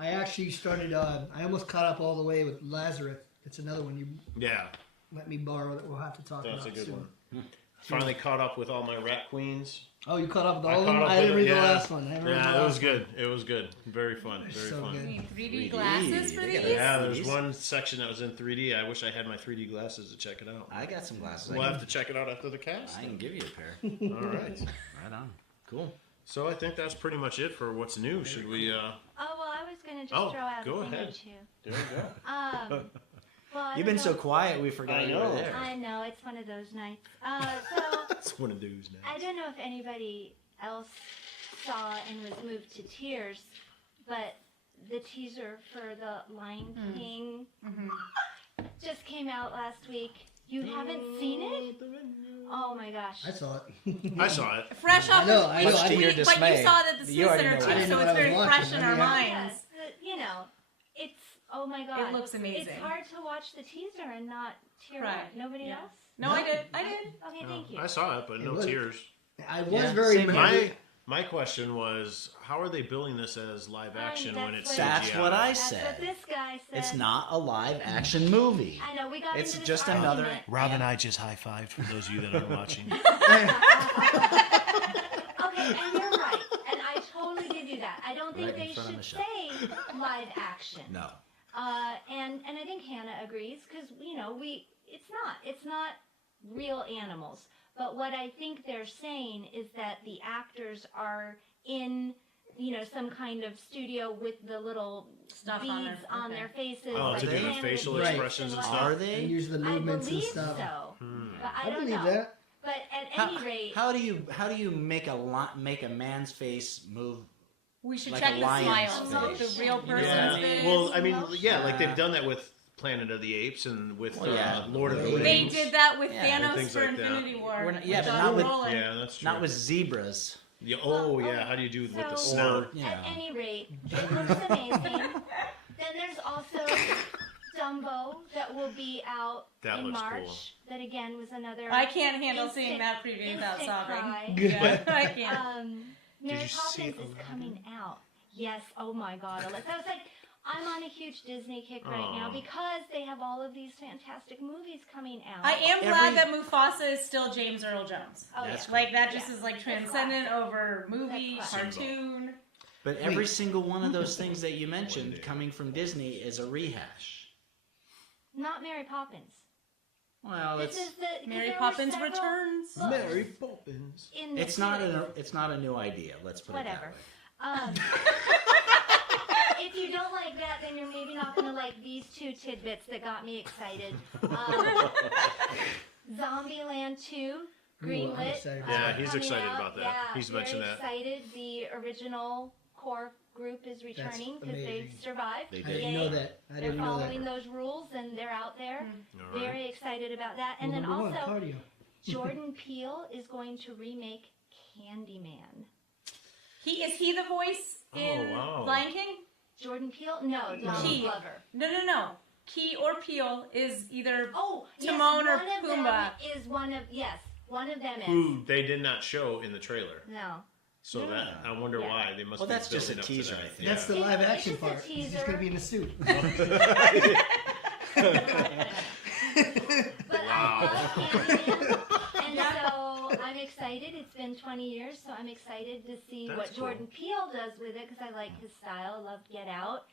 I actually started. I almost caught up all the way with Lazarus. It's another one you Yeah, let me borrow that we'll have to talk that's about a good soon. one. Finally caught up with all my Rat Queens. Oh, you caught up with I all of them? caught up I didn't with read it, the yeah. last one. I haven't read Yeah, the it was last good. It was good. Very fun. Very So fun. good. You need 3D 3D. glasses for They these? got Yeah, there's 3Ds. one section that was in 3D. I wish I had my 3D glasses to check it out. I got some glasses. We'll have to check it out after the cast. I can give you a pair. All right. Right on. Cool. So I think that's pretty much it for what's new. Should we? Oh well, I was gonna just Oh, throw out go a thing or ahead. two. There we go. Well, I You've don't been so know- quiet, we forgot I you know. were there. I know it's one of those nights. So It's one of those now. I don't know if anybody else saw and was moved to tears, but the teaser for the Lion King just came out last week. You haven't seen it? Oh my gosh. I saw it. I saw it. Fresh off I know, of I know, Much I to your but you dismay. saw that the You already Center know too, that. I so didn't know it's what I very was fresh watching. in I our mean, minds. You know, it's oh my god. It looks amazing. It's hard to watch the teaser and not tear Right. up. Nobody Yeah. else? No, I did. I did. Okay, thank you. I saw it, but no was- tears. I was Yeah, very same here. mad. My question was, how are they billing this as live action when it's that's CGI? That's what I That's said. what this guy said. It's not a live action movie. I know we got It's into this just another- argument. Rob and I just high-fived for those of you that aren't watching. Okay, and you're right, and I totally give you that. I don't think Right in they front of should Michelle. say live action. No. And I think Hannah agrees because it's not real animals. But what I think they're saying is that the actors are in some kind of studio with the little Stuff beads on their- okay. faces. Oh, like to do the planted facial beads expressions and like- stuff? Are And they? use the I movements and believe stuff. so, Hmm. but I I don't believe know. that. But at How, any rate, how do you make a man's face move? We should Like check a the lion's smile. face. The real person's Yeah. face. Well, I mean, yeah, like Yeah. they've done that with Planet of the Apes and with Well, yeah. Lord of the They Rings. They did that with Yeah, Thanos things for like that. Infinity War. We're not- yeah, but Josh not with- Brolin. Yeah, that's true. Not with zebras. Yeah, Well, yeah. How do you do with the so- snout? Or, you at know. any rate, it looks amazing. Then there's also Dumbo that will be out That in looks March. cool. That again was another. I can't handle instant- seeing that preview without instant sobbing. cry. Yeah, I can't. Mary you see Poppins is Aladdin? coming out. Yes. Oh my God. Alexa. I was like, I'm on a huge Disney kick right now Aw. because they have all of these fantastic movies coming out. I am Every- glad that Mufasa is still James Earl Jones. Oh, That's yeah. Like, that just Yeah. is, like, That's transcendent classic. over movie, That's classic. cartoon. But every single one of those things that you mentioned day. coming from Disney is a rehash. Not Mary Poppins. Well, This is the 'cause Mary there were Poppins several Returns. books Mary Poppins. in the it's not series. a new idea. Let's put Whatever. it that way. If you don't like that, then you're maybe not going to like these two tidbits that got me excited. Zombieland 2, greenlit. excited. Yeah, he's coming excited out. about that. Yeah, He's mentioned very that. excited. The original core group is returning because they amazing. survived. They I did. didn't know that. I They're didn't know that. following those rules and they're out there. All right. Very excited about that. And Well, then number one, also, cardio. Jordan Peele is going to remake Candyman. Is he the voice in wow. Lion King? Jordan Peele? No, Donald He. Glover. No. Key or Peel is either Oh, Timon or yes, one of Pumbaa. them is one of one of them is. Who they did not show in the trailer. No. So that I wonder Yeah. why they must. Well, be that's just a building up to teaser, that. I think. That's the Yeah. live It's action just a part. He's just teaser. gonna be in a suit. But I love Candyman, and so I'm excited. It's been 20 years, so I'm excited to see That's what cool. Jordan Peele does with it because I like his style. I love Get Out,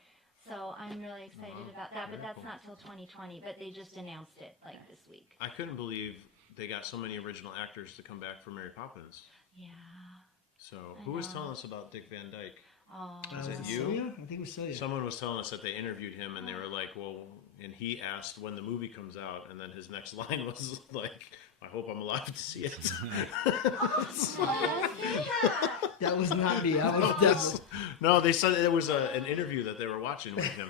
so I'm really excited about that. But that's not till 2020. But they just announced it like this week. I couldn't believe they got so many original actors to come back for Mary Poppins. Yeah. So I who was know. telling us about Dick Van Dyke? Oh. Is it you? Celia? I think it was Celia. Someone was telling us that they interviewed him and they were like, well, and he asked when the movie comes out, and then his next line was like, "I hope I'm alive to see it." That was not me. I was definitely. No, they said it was an interview that they were watching with him.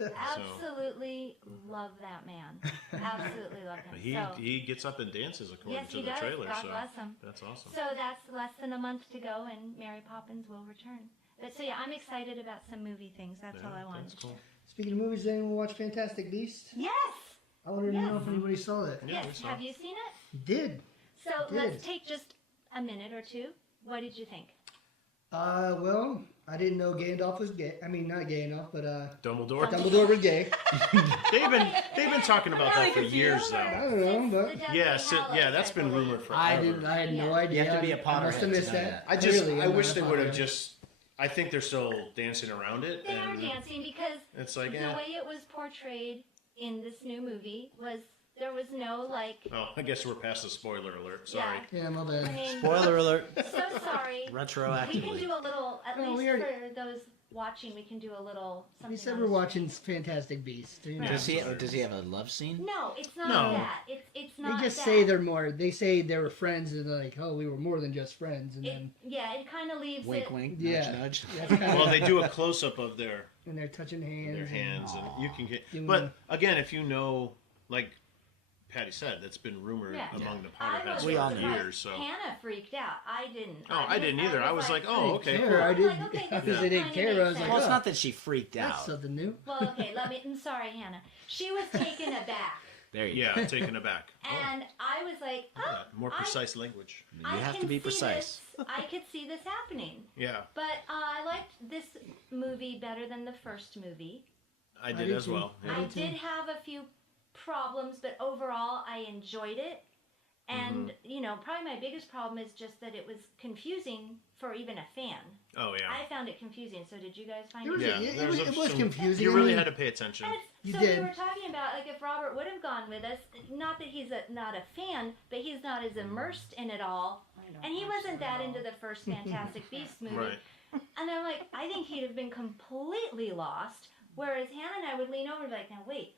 Absolutely love that man. Absolutely love him. He gets up and dances according Yes, to he the does. trailer. God so bless him. that's awesome. So that's less than a month to go, and Mary Poppins will return. But so yeah, I'm excited about some movie things. That's all I wanted. That's cool. Speaking of movies, did anyone watch Fantastic Beasts? Yes. I wanted to Yes. know if anybody saw that. Yeah, we Yes. saw. Have you seen it? You did. So I did. let's take just a minute or two. What did you think? Well, I didn't know Gandalf was gay. I mean, not Gandalf, but Dumbledore. Dumbledore was gay. They've been talking about that for years I though. don't know, but Yeah, that's been rumored forever. I had no idea. You have to be a I must Potterhead have missed to know that. that. I wish they would have Potterhead. just. I think they're still dancing around it. They are and dancing because It's like, the way it was portrayed in this new movie was there was no like. Oh, I guess we're past the spoiler alert. Sorry. Yeah, my I bad. mean, Spoiler alert. so sorry. We can Retroactively. do a little, at No, least we already- for those watching, we can do a little something. We said on we're the watching screen. Fantastic Beasts. You know? Right. Does he have a love scene? No, it's not No. that. It's not. They just that. say they're more. They say they were friends, and like, oh, we were more than just friends, and then It kind of leaves Wink, it. wink, Yeah. nudge, nudge. that's kind Well, of. they do a close up of their And they're touching hands. and you can get. Doing- But again, if you know, like Patty said, that's been rumored Yeah. among the I Potterheads was We for all knew. years. So. Hannah freaked out. I didn't. Oh, I didn't either. I was like, oh, I didn't okay, care. cool. I didn't. Like, okay, Because this they didn't kinda care. I makes was like, sense. Well, it's oh, not that she freaked that's out. something new. Well, okay. I'm sorry, Hannah. She was taken aback, There you Yeah, taken aback. and I was like, oh, Yeah, more precise language. go. You have to be precise. I could see this happening. Yeah, But I liked this movie better than the first movie. I did did as too. well. Yeah. I did have a few problems, but overall I enjoyed it. And, probably my biggest problem is just that it was confusing for even a fan. Oh yeah. I found it confusing, so did you guys find It was, it? Yeah, it, there's it was some- confusing. You I really mean, had to pay attention. And You so did. we were talking about, like, if Robert would have gone with us, not that he's not a fan, but he's not as immersed in it all. And he wasn't that into the first Fantastic Beasts movie. Right. And I'm like, I think he'd have been completely lost. Whereas Hannah and I would lean over and be like, now wait,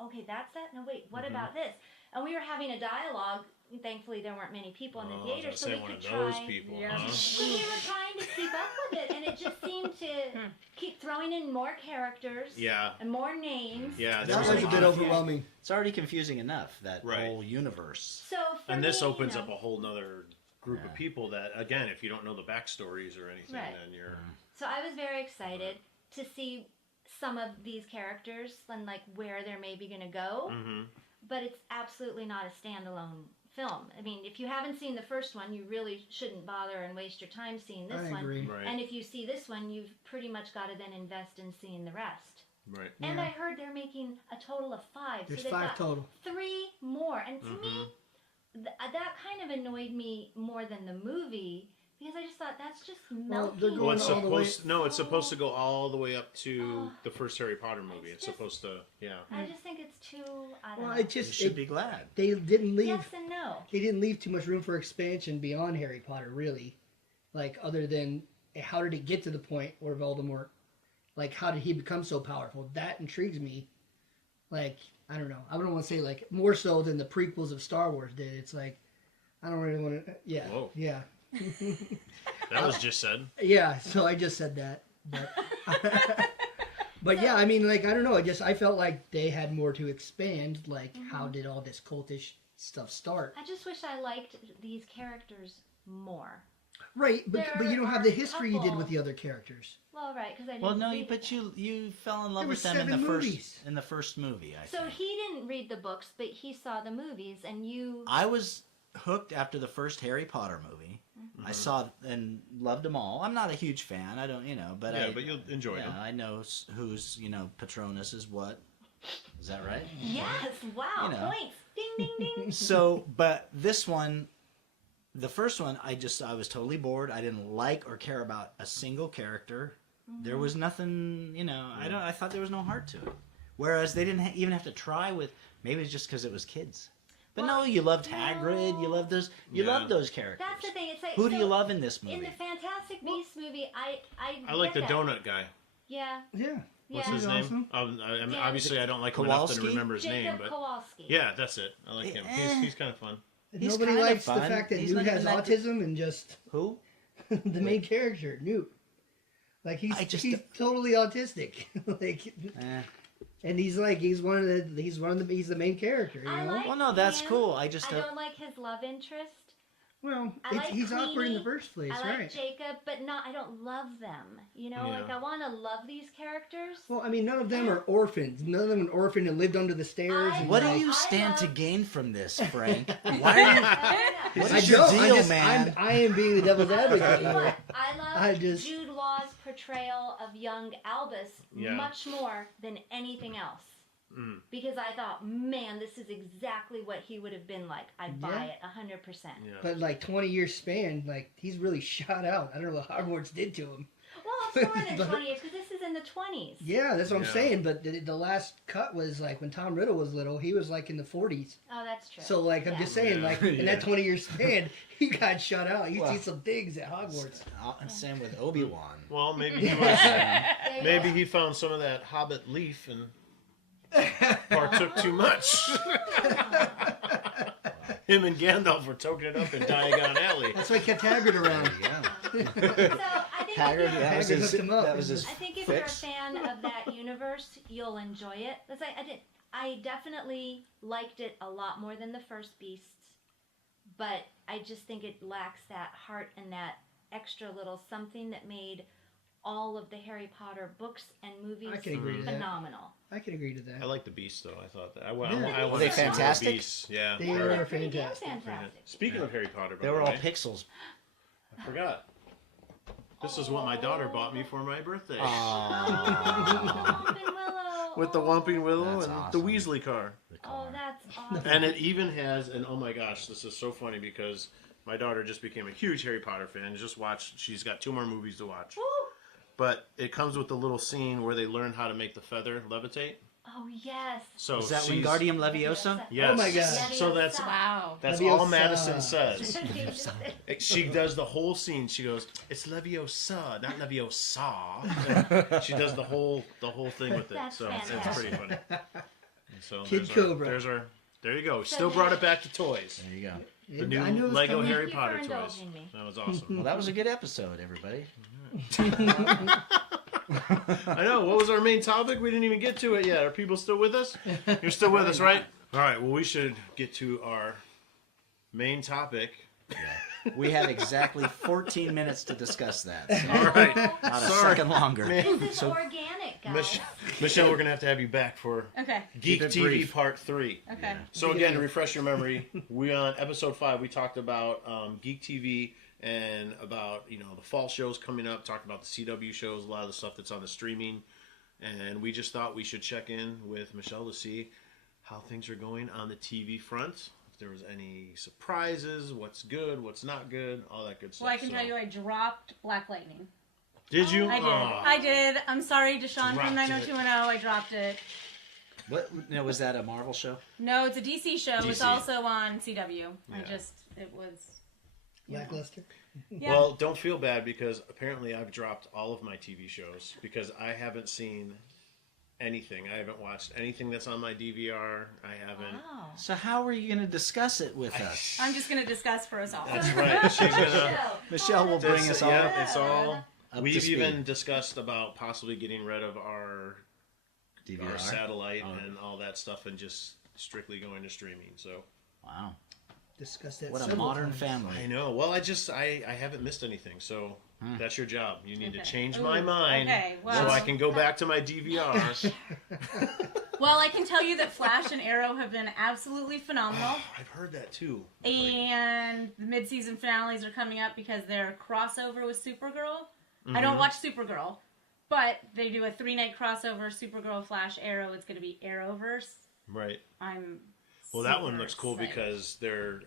okay, that's that? No, wait, what about this? And we were having a dialogue. Thankfully, there weren't many people in the Oh, I theater, was so gonna we say one could of those try. people. Yeah. Huh? But we were trying to keep up with it, and it just seemed to keep throwing in more characters Yeah. and more names. Yeah. that was a lot bit of- overwhelming. It's already confusing enough, that Right. whole universe. So for And this me, opens you up know, a whole nother group Yeah. of people that, again, if you don't know the backstories or anything, Right. then you're. So I was very excited to see some of these characters and like where they're maybe going to go. Mm-hmm. But it's absolutely not a standalone film. I mean, if you haven't seen the first one, you really shouldn't bother and waste your time seeing this I one. agree. Right. And if you see this one, you've pretty much got to then invest in seeing the rest. Right. And Yeah. I heard they're making a total of 5. There's so they've 5 got total. 3 more. And to Mm-hmm. me, that kind of annoyed me more than the movie because I just thought that's just Well, milking. they're Well, going it's all the way- supposed. No, it's supposed to go all the way up to Oh. the first Harry Potter movie. It's just- supposed to. Yeah. I just think it's too. I don't Well, know. it You just should be glad. they didn't leave. Yes and no. They didn't leave too much room for expansion beyond Harry Potter, really. Like, other than how did it get to the point where Voldemort, like, how did he become so powerful? That intrigues me. Like, I don't know. I don't want to say, like, more so than the prequels of Star Wars did. It's like, I don't really want to. Yeah. Whoa. Yeah. That was just said. Yeah. So I just said that. But yeah, I mean, like, I don't know. I felt like they had more to expand. Like, how did all this cultish stuff start? I just wish I liked these characters more. Right, but There you don't have are the a history you did couple- with the other characters. Well, right, because I didn't. Well, no, read but it. you fell in love There with were them in the 7 first movies. movie. I So think. he didn't read the books, but he saw the movies, and you. I was hooked after the first Harry Potter movie. I saw and loved them all. I'm not a huge fan. I don't, but Yeah, but you'll enjoy yeah, them. I know who's Patronus is what. Is that right? Yes! Wow! You know. Points! Ding, ding, ding! So, but this one, the first one, I was totally bored. I didn't like or care about a single character. There was nothing, I thought there was no heart to it. Whereas they didn't even have to try with. Maybe it's just because it was kids. But Well, no, you loved Hagrid. You loved those. You Yeah. loved those characters. That's the thing. It's like Who do so you love in this movie? In the Fantastic Beasts movie, I I like the get that. donut guy. Yeah. Yeah. What's Yeah. his He's name? awesome. Obviously, I don't like him enough to Kowalski? remember his name, Jacob but Kowalski. yeah, that's it. I like him. He's kind of fun. He's Nobody kinda likes the fun. fact that He's Newt not has even that autism and just Who? the main character, Newt. Like I just- he's totally autistic. Like, and he's one of the he's the main character. You I know. like Well, no, that's him. cool. I just I don't like his love interest. Well, I like he's awkward in the Queenie. first place, I like right? Jacob, but I don't love them. You know, Yeah. like I want to love these characters. Well, I mean, none of them are orphans. None of them are orphaned and lived under the stairs. I and What do like, you I stand to love- gain from this, Frank? Why are you? What I is your don't. deal, man? I am being the devil's I'll tell advocate you here. what, I love Jude Law's portrayal of young Albus Yeah. much more than anything else. Because I thought, man, this is exactly what he would have been like. I'd buy it 100%. Yeah. But like 20 years span, like he's really shot out. I don't know what Hogwarts did to him. Well, it's more than But- 20 years because this is in the 20s. Yeah, that's what Yeah. I'm saying. But the last cut was like when Tom Riddle was little. He was like in the 40s. Oh, that's true. So like I'm Yeah. just saying, Yeah. like in Yeah. that 20-year span, he got shut out. You Well- see some things at Hogwarts. Same with Obi-Wan. Well, maybe he was. There you Maybe go. he found some of that Hobbit leaf and partook too much. Him and Gandalf were toking it up in Diagon Alley. That's why I kept Hagrid around. Yeah. So I think Haggard, if you're, that was Hagrid his, hooked him up. that was his I think if fix. you're a fan of that universe, you'll enjoy it. That's like I definitely liked it a lot more than the first Beasts, but I just think it lacks that heart and that extra little something that made all of the Harry Potter books and movies I can agree to that. phenomenal. I can agree to that. I like the Beasts, though. I thought that. I Yeah. want they to see more fantastic? Beasts. Yeah. They they're- are Pretty damn fantastic. fantastic. Speaking of Harry Potter, by They the were all way, pixels. I forgot. This is what my daughter bought me for my birthday. Aww. Whomping Willow. With the Whomping Willow That's and awesome. the Weasley car. Oh, that's awesome. And it even has, and oh my gosh, this is so funny because my daughter just became a huge Harry Potter fan. Just watched, she's got 2 more movies to watch. Woo! But it comes with a little scene where they learn how to make the feather levitate. Oh yes. So Is that she's- Wingardium Leviosa? Yes. Oh my gosh. So that's Wow. all Leviosa. Madison says. She does the whole scene. She goes, "It's Leviosa, not Leviosa." And she does the whole thing with it. That's So it's fantastic. pretty funny. And so Kid there's Cobra. there you go. Still brought it back to toys. There you go. The new I knew it was Lego coming. Harry Thank you Potter for toys. indulging me. That was awesome. Well, that was a good episode, everybody. I know. What was our main topic? We didn't even get to it yet. Are people still with us? You're still with us, right? All right. Well, we should get to our main topic. We have exactly 14 minutes to discuss that. So All right. not a Sorry. second longer. This is organic, guys. Michelle, we're going to have you back for Okay. Geek Keep it TV brief. Part 3. Okay. So again, to refresh your memory, we on episode 5 we talked about Geek TV and about the fall shows coming up. Talked about the CW shows, a lot of the stuff that's on the streaming, and we just thought we should check in with Michelle to see how things are going on the TV front. If there was any surprises, what's good, what's not good, all that good stuff. Well, I can So- tell you I dropped Black Lightning. Did you? I did. Aw. I did. I'm sorry, Deshaun Dropped from 90210. I dropped it. What? No, was that a Marvel show? No, it's a DC show. It's DC. also on CW. Yeah. It was. Lackluster. Yeah. Well, don't feel bad because apparently I've dropped all of my TV shows because I haven't seen anything. I haven't watched anything that's on my DVR. I haven't. Wow. So how are you going to discuss it with us? I'm just going to discuss for us all. That's right. She's gonna. Michelle will bring That's- us all yeah, it's all. up We've to speed. even discussed about possibly getting rid of our DVR. satellite Oh. and all that stuff and just strictly going to streaming. So Wow. Discussed that What a several modern times. family. I know. Well, I haven't missed anything. So that's your job. You need to Okay. change Ooh, my mind okay, so well- I can go back to my DVRs. Well, I can tell you that Flash and Arrow have been absolutely phenomenal. I've heard that too. And the mid-season finales are coming up because they're crossover with Supergirl. I don't watch Supergirl, but they do a 3-night crossover, Supergirl, Flash, Arrow. It's going to be Arrowverse. Right. I'm Well, that one super looks cool excited. because they're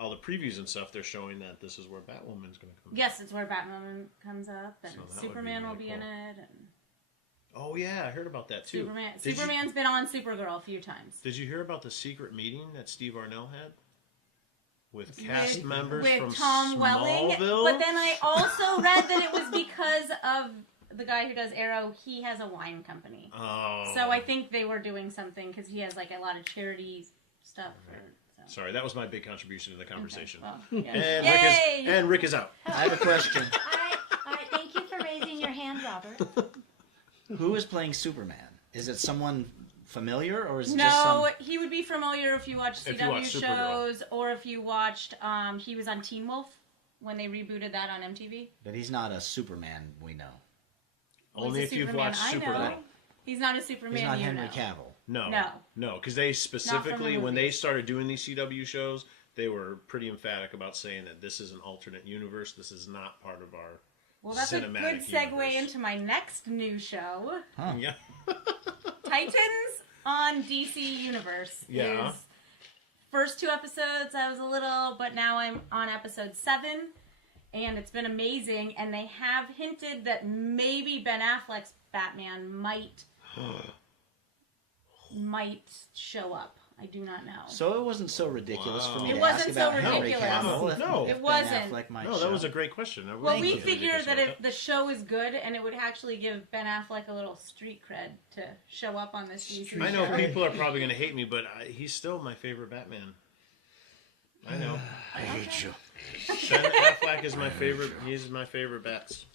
all the previews and stuff. They're showing that this is where Batwoman's going to come. Yes, it's where Batman comes up, and So that would be Superman will really be in cool. it, and Oh yeah, I heard about that too. Did Superman's been on Supergirl a few times. Did you hear about the secret meeting that Steve Arnell had with cast members with from Tom Welling, Smallville? but then I also read that it was because of the guy who does Arrow, he has a wine company. Oh. So I think they were doing something because he has like a lot of charity stuff. Sorry, that was my big contribution to the conversation. Okay. Well, And Yay! Rick is out. I have a question. All right, thank you for raising your hand, Robert. Who is playing Superman? Is it someone familiar, or is it just No, some... he would be familiar if you watched If you CW watched Supergirl. shows or if you watched. He was on Teen Wolf when they rebooted that on MTV. But he's not a Superman we know. Only He's if a you've Superman watched I know. Supergirl. He's not a Superman. He's not you Henry know. Cavill. No, because they specifically, the when they movies. started doing these CW shows, they were pretty emphatic about saying that this is an alternate universe. This is not part of our Well, that's a cinematic good segue universe. into my next new show, Huh. Yeah. Titans on DC Universe. Yeah. Is first 2 episodes, I was a little, but now I'm on episode 7, and it's been amazing. And they have hinted that maybe Ben Affleck's Batman might show up. I do not know. So it wasn't so ridiculous for me It to wasn't ask so about Henry ridiculous. Cavill if, No. if It Ben wasn't. Affleck might No, that show. was a great question. I Well, really we wasn't figure ridiculous that about if the show is good, and it would actually give Ben Affleck a little street cred to show up on this season. I know people are probably going to hate me, but he's still my favorite Batman. I know. I hate you. Ben Affleck is my favorite. He's my favorite Bats.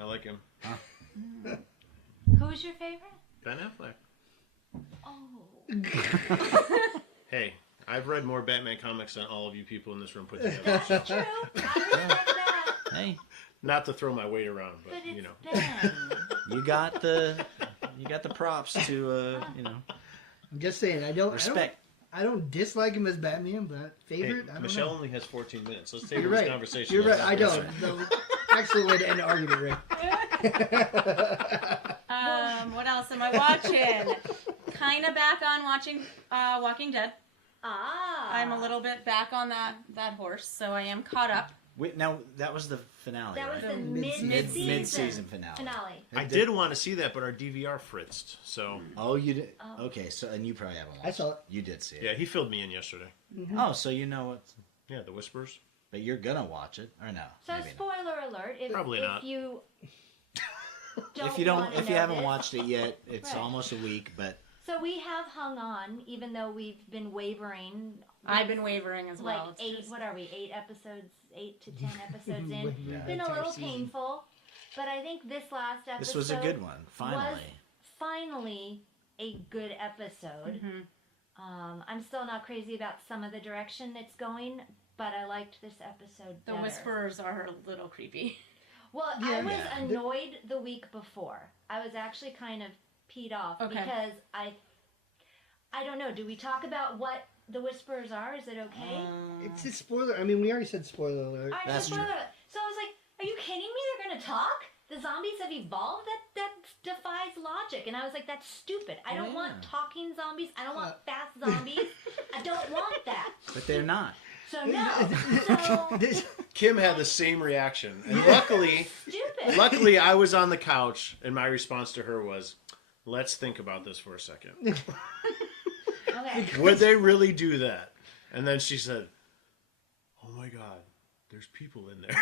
I like him. Who's your favorite? Ben Affleck. Oh. Hey, I've read more Batman comics than all of you people in this room put together. That's true. I respect that. Hey, Not to throw my weight around, but But it's you know. Ben. you got the props to I'm just saying, respect. I don't dislike him as Batman, but Hey, favorite, I don't Michelle know. only has 14 minutes. Let's take You're this right. conversation. You're right. Let's I not don't. waste The excellent way to end the argument, Rick. What else am I watching? Kind of back on watching Walking Dead. Ah. I'm a little bit back on that horse, so I am caught up. Wait, now that was the finale, That was right? the Mid-season. mid-season finale. I did want to see that, but our DVR fritzed. So Oh, you did. Oh. Okay, so and you probably haven't watched. I saw it. You did see it. yeah, he filled me in yesterday. Oh, so you know what? Yeah, the Whispers. But you're gonna watch it or no? So Maybe not. spoiler alert, Probably if not. you If you don't, wanna if you know haven't this- watched it yet, it's Right. almost a week. But So we have hung on, even though we've been wavering. I've been wavering as well. Like It's 8, just- what are we, 8 episodes, 8 to 10 episodes in. Yeah. It's been a Entire little season. painful, but I think this last episode this was a good one. Finally, was finally a good episode. Mhm. I'm still not crazy about some of the direction it's going, but I liked this episode The better. Whisperers are a little creepy. Well, Yeah. I was Yeah. annoyed the week before. I was actually kind of peed off Okay. because I don't know. Do we talk about what the Whisperers are? Is it okay? It's a spoiler. I mean, we already said spoiler alert. All right, that's so spoiler alert. So I was like, are you kidding me? They're going to talk? The zombies have evolved? That defies logic. And I was like, that's stupid. I don't want talking zombies. I don't want fast zombies. I don't want that. but they're not. So no. So This, Kim had the same reaction, and stupid. luckily, I was on the couch, and my response to her was, "Let's think about this for a second. Okay. Would they really do that?" And then she said, "Oh my God, there's people in there."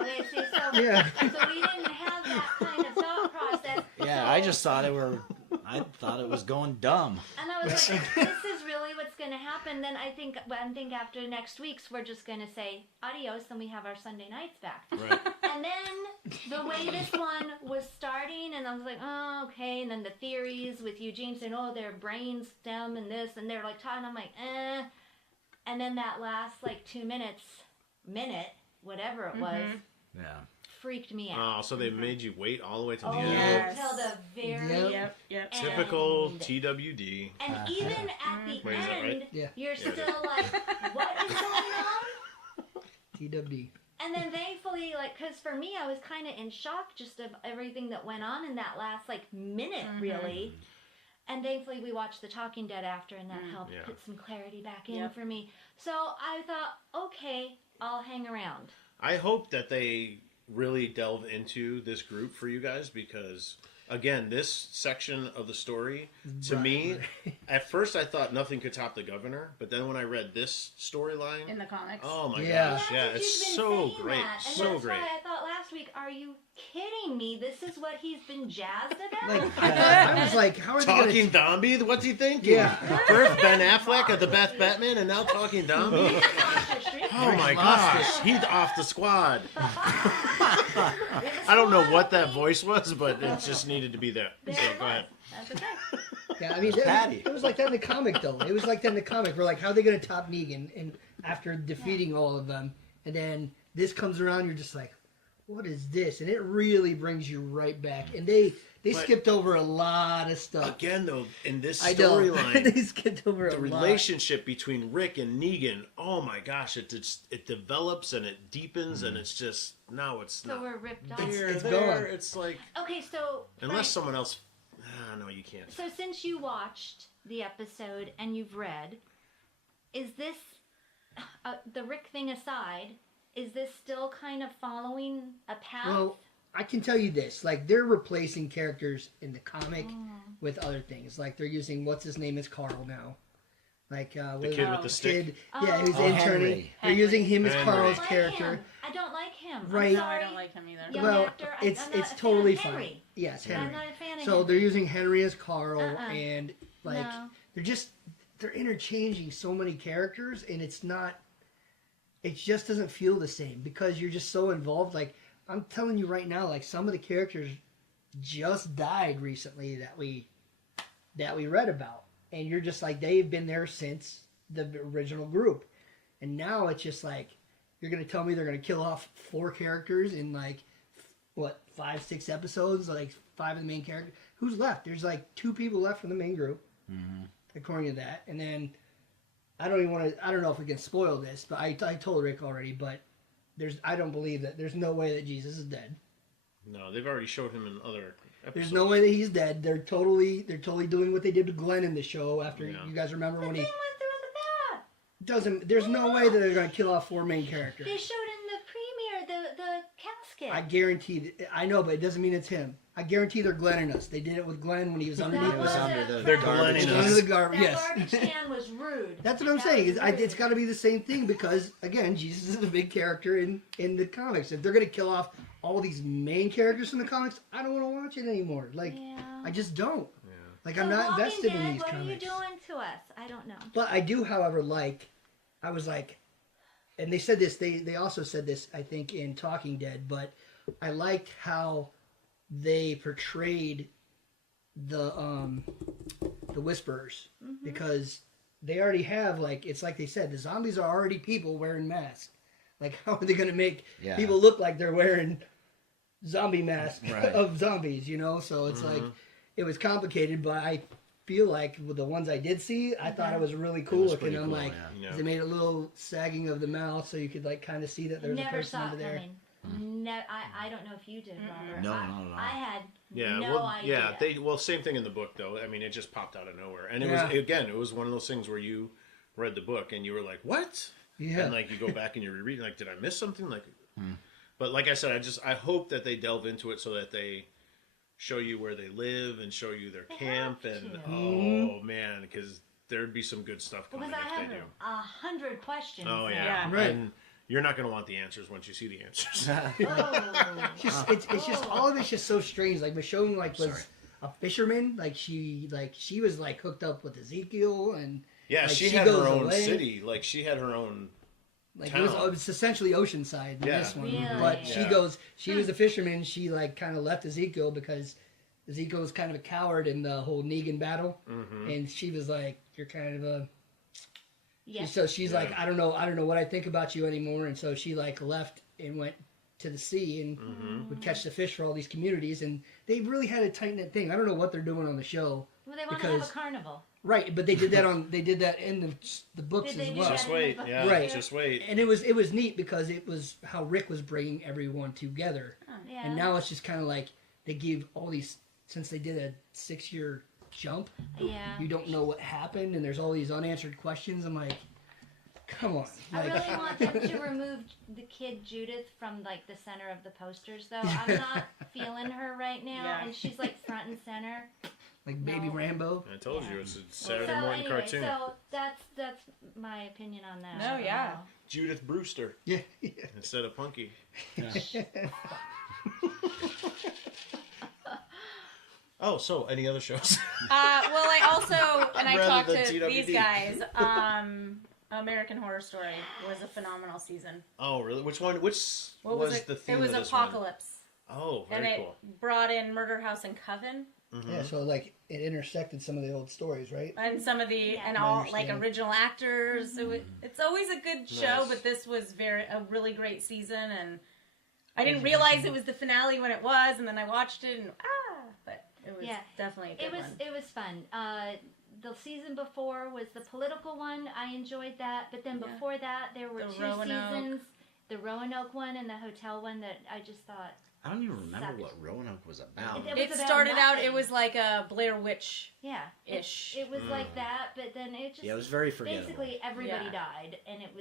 Okay, see, so, Yeah. so we didn't have that kind of thought process. Yeah, So- I just thought I thought it was going dumb. And I was like, this is really what's going to happen. Then I think after next week's, we're just going to say adios, and we have our Sunday nights back. Right. And then the way this one was starting, and I was like, oh, okay. And then the theories with Eugene saying, oh, their brain stem and this, and they're like talking. I'm like, eh. And then that last like 2 minute, whatever it was, Yeah. freaked me out. Oh, so they made you wait all the way till the Oh, end. Yes. till the very Yep. Yep. end. Typical TWD. And even at the Wait, is that end, right? Yeah. you're Yeah, it still like, what is going on? TWD. And then thankfully, like, because for me, I was kind of in shock just of everything that went on in that last, like, minute, really. And thankfully, we watched The Talking Dead after, and that helped Yeah. put some clarity back in Yep. for me. So I thought, okay, I'll hang around. I hope that they really delve into this group for you guys because, again, this section of the story, to me, at first I thought nothing could top the governor, but then when I read this storyline, In the comics. oh my Yeah. gosh, yeah, That's what it's you've been so saying great, that. And so that's great. why I thought last last week, are you kidding me? This is what he's been jazzed about? Like, I was like, how are they Talking gonna... zombie? What's he thinking? Yeah. First Ben Affleck at the Best Batman, and now talking zombie? Oh my gosh, he's off the squad. I don't know what that voice was, but it just needed to be there. There So it go ahead. was. That's okay. Yeah, I mean, it was like that in the comic, though. It was like that in the comic. We're like, how are they going to top Negan and after defeating all of them? And then this comes around, you're just like, what is this? And it really brings you right back. And they skipped over a lot of stuff. Again, though, in this I know. storyline, They skipped over the a lot. relationship between Rick and Negan, oh my gosh, it develops and it deepens, and it's just, now it's So not we're ripped off. It's there. gone. It's like, Okay, so unless Frank, someone else, no, you can't. so since you watched the episode and you've read, is this the Rick thing aside? Is this still kind of following a path? Well, I can tell you this. Like, they're replacing characters in the comic with other things. Like, they're using, what's his name is Carl now. Like, The kid with the stick? Yeah, who's interning. Henry. They're using him as Henry. Carl's I like character. him. I don't like him. Right. I'm No, sorry. I don't like him either. Young Well, actor. it's I'm not a fan totally of fine. Henry. Yes, Henry. I'm not a fan of So him. they're using Henry as Carl, Uh-uh. and like No. they're interchanging so many characters, and it's not. It just doesn't feel the same because you're just so involved. Like, I'm telling you right now, like, some of the characters just died recently that we read about, and you're just like, they've been there since the original group, and now it's just like, you're gonna tell me they're gonna kill off 4 characters in like what, 5-6 episodes, like 5 of the main characters. Who's left? There's like 2 people left from the main group, according to that, and then I don't know if we can spoil this, but I told Rick already, but I don't believe that there's no way that Jesus is dead. No, they've already showed him in other episodes. There's no way that he's dead. They're totally doing what they did to Glenn in the show after Yeah. you guys remember But when they he went through the doesn't. There's no way that they're gonna kill off 4 main characters. They showed in the premiere the casket. I guarantee. I know, but it doesn't mean it's him. I guarantee they're Glenning us. They did it with Glenn when he was underneath. was under a- the They're garbage. Glenning Under us. the garbage. that Yes. garbage can was rude. That's what I'm That saying. was It's rude. got to be the same thing because, again, Jesus is a big character in the comics. If they're going to kill off all these main characters from the comics, I don't want to watch it anymore. Like, Yeah. I just don't. Yeah. Like, So I'm not Walking invested in Dead, these what comics. What are you doing to us? I don't know. But I do, however, I was like, and they said this, they also said this, I think, in Talking Dead, but I liked how they portrayed the Whisperers, because they already have, like, it's like they said, the zombies are already people wearing masks. Like, how are they going to make people look like they're wearing zombie masks of zombies, you know? So it's like, it was complicated, but I feel like with the ones I did see, I thought it was really cool was looking. pretty I'm cool, like, yeah. 'cause they made a little sagging of the mouth so you could, like, kind of see that there's a Never person saw under it there. coming. I don't know if you did, Robert. No, I, not at all. I had Yeah, no well, idea. yeah, same thing in the book though. I mean, it just popped out of nowhere, and it Yeah. was it was one of those things where you read the book and you were like, "What?" Yeah. And like you go back and you reread, like, "Did I miss something?" Like, but like I said, I hope that they delve into it so that they show you where they live and show you their They camp, have and to. oh man, because there'd be some good stuff coming because I if have they do. 100 questions. Oh now. yeah, Right. And you're not going to want the answers once you see the answers. Oh. It's just all of it's just so strange. Like Michonne, like, was a fisherman. Like she was like hooked up with Ezekiel, and Yeah, like, she she had goes her own away. city. Like she had her own. like town. it was essentially Oceanside in Yeah. this one. Really? But she Yeah. she was a fisherman. She like kind of left Ezekiel because Ezekiel was kind of a coward in the whole Negan battle, and she was like, "You're kind of a." Yes. So she's like, I don't know what I think about you anymore, and so she like left and went to the sea and would catch the fish for all these communities, and they really had a tight knit thing. I don't know what they're doing on the show, Well, they want to have a because- carnival. right? But they did that in the books Did they as do well. that? Just wait, yeah. Right. Just wait. And it was neat because it was how Rick was bringing everyone together, Yeah. and now it's just kind of like they give all these, since they did a 6-year jump, Yeah. you don't know what happened, and there's all these unanswered questions. I'm like, come on, I like, really want them to remove the kid Judith from like the center of the posters, though. I'm not feeling her right now, Yeah. and she's like front and center. like Baby No. Rambo. I told you it's a Saturday So morning anyway, cartoon. so that's my opinion on that. No, yeah. Judith Brewster Yeah. instead of Punky. Oh, so any other shows? Well, I also, and I Rather talked than to TWD. these guys. American Horror Story was a phenomenal season. Oh, really? Which one? Which What was was it? the theme It was of this Apocalypse. one? Oh, And very it cool. brought in Murder House and Coven. Mm-hmm. Yeah, so like it intersected some of the old stories, right? And some of the Yeah. and I all like understand. original actors. It's always a good show, Nice. but this was a really great season, and I didn't realize it was the finale when it was, and then I watched it and but it was Yeah. definitely a good one. It was fun. The season before was the political one. I enjoyed that, but then Yeah. before that, there were The two Roanoke. seasons. The Roanoke one and the hotel one that I just thought. I don't even remember Sucked. what Roanoke was about. It It was about started out. nothing. It was like a Blair Witch. Yeah, Ish. It was like that, but then it just Yeah, it was very forgettable. basically everybody Yeah. died, and it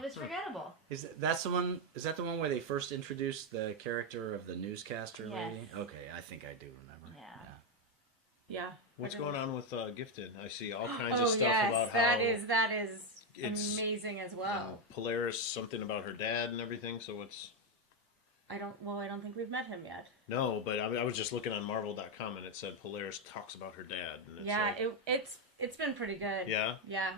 was forgettable. That's the one? Is that the one where they first introduced the character of the newscaster Yes. lady? Okay, I think I do remember. Yeah. Yeah. What's I going don't- on with Gifted? I see all kinds Oh of stuff yes, about how that is it's, amazing as well. Polaris, something about her dad and everything. So what's... I don't think we've met him yet. No, but I was just looking on Marvel.com and it said Polaris talks about her dad. And it's Yeah, like, it's been pretty good. yeah, Yeah,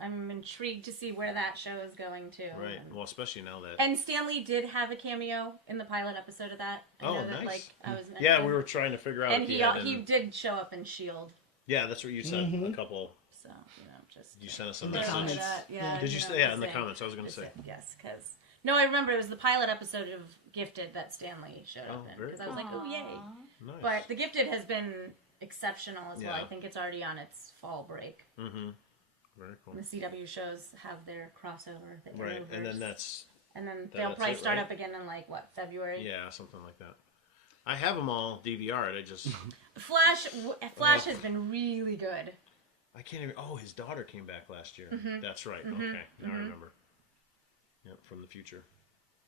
I'm intrigued to see where that show is going to. right. Well, especially now that... And Stanley did have a cameo in the pilot episode of that. I Oh, know that, nice. Like I was mentioning. Yeah, we were trying to figure out And if he had he any- did show up in Shield. Yeah, that's what you said. Mhm. A couple... So just You sent us a In the message. comments. Yeah. Did you say? Yeah, in the comments. I was going to Just say. say yes, because no, I remember it was the pilot episode of Gifted that Stanley showed up Oh, in very because I was like, oh yay! Aw. Nice. But the Gifted has been exceptional as well. Yeah. I think it's already on its fall break. Mm-hmm. Very cool. The CW shows have their crossover, the Right, and then Arrowverse. and then that's they'll probably it, start right? up again in like what, February? yeah, something like that. I have them all DVR'd. I just Flash has been really good. I can't even. Oh, his daughter came back last year. Mhm. That's right. Mhm. Okay, now I Mhm. remember. Yep, from the future.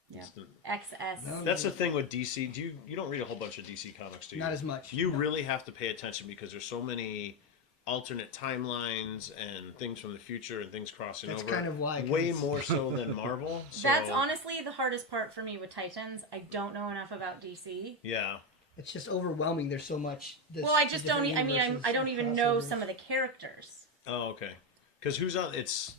Yeah. It's the- XS. No. that's the thing with DC. You don't read a whole bunch of DC comics, do you? Not as much. You no. really have to pay attention because there's so many alternate timelines and things from the future and things crossing That's over. kind of why. 'cause Way it's- more so than Marvel. So, That's honestly the hardest part for me with Titans. I don't know enough about DC. Yeah. It's just overwhelming. There's so much. Well, I just don't. I mean, I don't even know some of the characters. Oh, okay. Because who's on? It's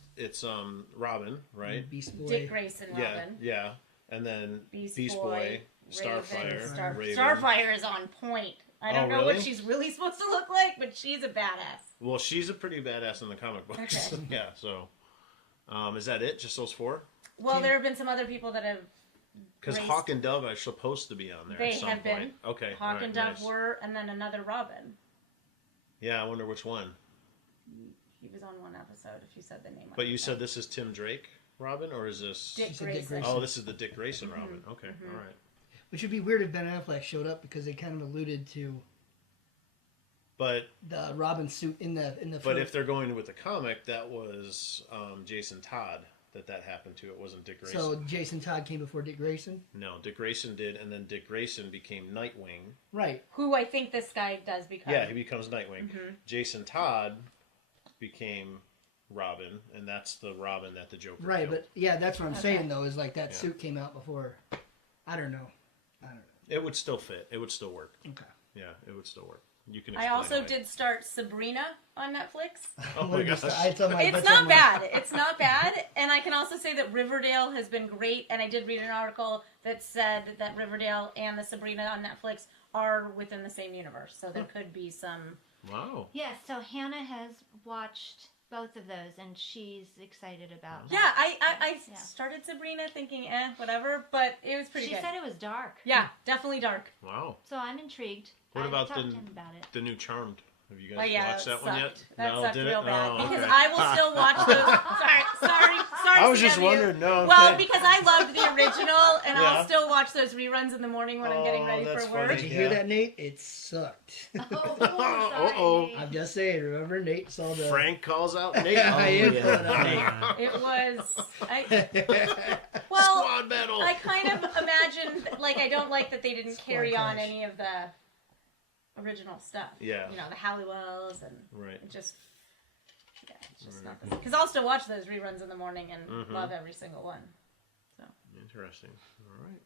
Robin, right? Beast Boy. Dick Grayson, Yeah, Robin. yeah. And then Beast Beast Boy, Boy, Raven, Starfire, Raven. Starfire is on point. I don't Oh, know really? what she's really supposed to look like, but she's a badass. Well, she's a pretty badass in the comic books. Okay. Yeah. So, is that it? Just those four? Well, there have been some other people that have. Because Graced- Hawk and Dove are supposed to be on there. They at some have point. been. Okay. Hawk all and right, Dove nice. were, and then another Robin. Yeah, I wonder which one. He was on one episode. If you said the name. But you said this is Tim Drake Robin, or is this? Dick She said Dick Grayson. Grayson. Oh, this is the Dick Grayson Robin. Okay. Mhm. All right. Which would be weird if Ben Affleck showed up because they kind of alluded to But the Robin suit in the. But film. if they're going with the comic, that was Jason Todd that happened to. It wasn't Dick Grayson. So Jason Todd came before Dick Grayson. No, Dick Grayson did, and then Dick Grayson became Nightwing. Right. Who I think this guy does become. Yeah, he becomes Nightwing. Mhm. Jason Todd became Robin, and that's the Robin that the Joker Right, killed. but yeah, that's what I'm Okay. saying though. Is like that Yeah. suit came out before. I don't know. It would still fit. It would still work. Okay. Yeah, it would still work. You can. I explain also away. did start Sabrina on Netflix. Oh What my did you gosh! say? I told my It's buddy not I'm bad. It's not bad. And I can also say that Riverdale has been great. And I did read an article that said that Riverdale and the Sabrina on Netflix are within the same universe. So there could be some. Wow. Yes, so Hannah has watched both of those, and she's excited about Yeah, that. I Yeah. started Sabrina thinking, whatever. But it was pretty She good. said it was dark. Yeah, definitely dark. Wow. So I'm intrigued. What I about talked the- to him about it. The new Charmed. Have you Oh guys yeah, watched that that one yet? sucked. That sucked did real it? bad. Oh, Because okay. I will still watch those. Sorry. I was just CW. wondering. No. Well, okay. because I loved the original, and Yeah. I'll still watch those reruns in the morning when I'm getting Oh, ready that's for work. funny. Did you hear Yeah. that, Nate? It sucked. Oh, sorry. Uh-oh. Nate. I'm just saying. Remember, Nate saw the. Frank calls out Nate. I am yeah. pulling out Nate. It was. Well, Squad battle. I kind of imagined, like, I don't like that they didn't carry on Clash. any of the original stuff. Yeah. You know, the Halliwells, and Right. it just. Yeah, it's just not the same. Because I'll still watch those reruns in the morning and Mhm. love every single one. Interesting. All right.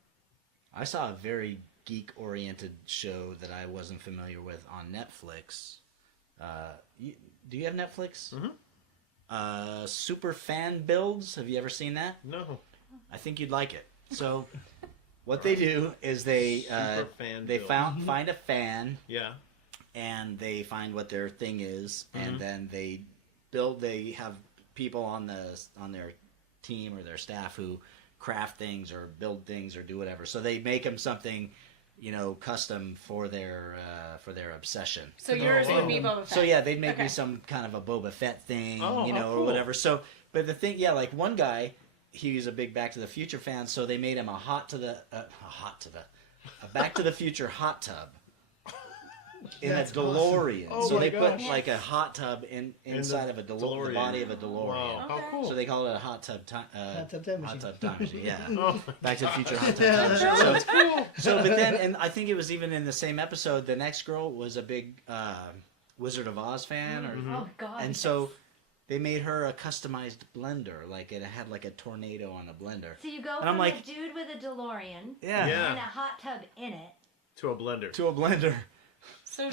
I saw a very geek-oriented show that I wasn't familiar with on Netflix. Do you have Netflix? Mm-hmm. Super Fan Builds. Have you ever seen that? No. I think you'd like it. So, what they do is they Super fan they build. find a fan, Yeah. and they find what their thing is, Mm-hmm. and then they build. They have people on their team or their staff who craft things or build things or do whatever. So they make them something, custom for their obsession. So yours wow. would be Boba Fett. So yeah, they'd make me Okay. some kind of a Boba Fett thing, Oh, how or cool. whatever. So, but the thing, yeah, like one guy, he was a big Back to the Future fan, so they made him a Back to the Future hot tub in That's a DeLorean. awesome. Oh So my they gosh. put like a hot tub inside of a the DeLorean. body of a DeLorean. Wow. How Okay. cool. So they call it a hot tub time machine. Yeah. Oh, Back to the Future hot tub time machine. So, so, but then, and I think it was even in the same episode, the next girl was a big Wizard of Oz fan, or Oh God. and so they made her a customized blender, like it had like a tornado on a blender. So you go And I'm from like- a dude with a DeLorean Yeah. Yeah. and a hot tub in it. to a blender. To a blender. So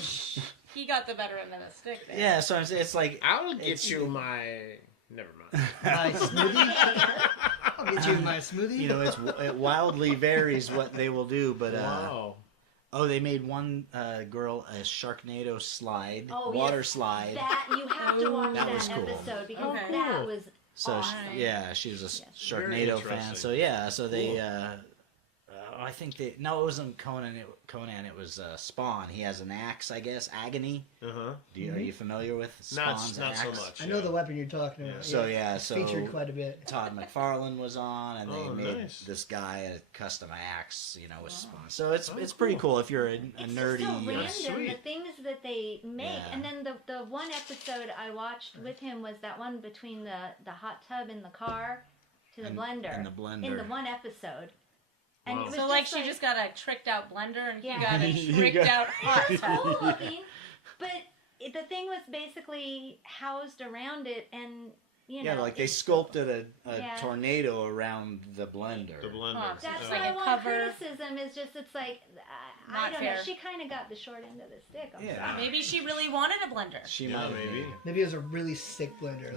he got the better end of the stick there. Yeah, so it's like I'll It's- my. Never mind. My smoothie. I'll get you my smoothie. it wildly varies what they will do, but Wow. they made one girl a Sharknado slide, Oh, water yes. slide. That you have to watch That that, was cool. episode because Okay. that Cool. was So awesome. she was a Yes. Very Sharknado fan. interesting. So yeah, so they Cool. I think it wasn't Conan. It was Spawn. He has an axe, I guess. Agony. Uh huh. Are you familiar with Not Spawn's not axe? so much. I know the weapon you're talking about. So It's featured quite a bit. Todd McFarlane was on, and they Oh, made nice. this guy a custom axe, with Spawn. So it's pretty cool if you're a It's nerdy. just so random, sweet. the things that they make. Yeah. And then the one episode I watched with him was that one between the hot tub in the car to the And- blender. and the blender. In the one episode. And Wow. it was So like she just got a tricked out blender and Yeah. he got a You tricked got- out hot It was tub. cool looking, but the thing was basically housed around it, and Yeah, like they it's- sculpted a Yeah. tornado around the blender. The blender. Huh. That's It's what like I a want cover. criticism is just it's like I Not don't fair. know. She kind of got the short end of the stick. I'm Yeah. sorry. Maybe she really wanted a blender. She Yeah, might have maybe. been. Maybe it was a really sick blender,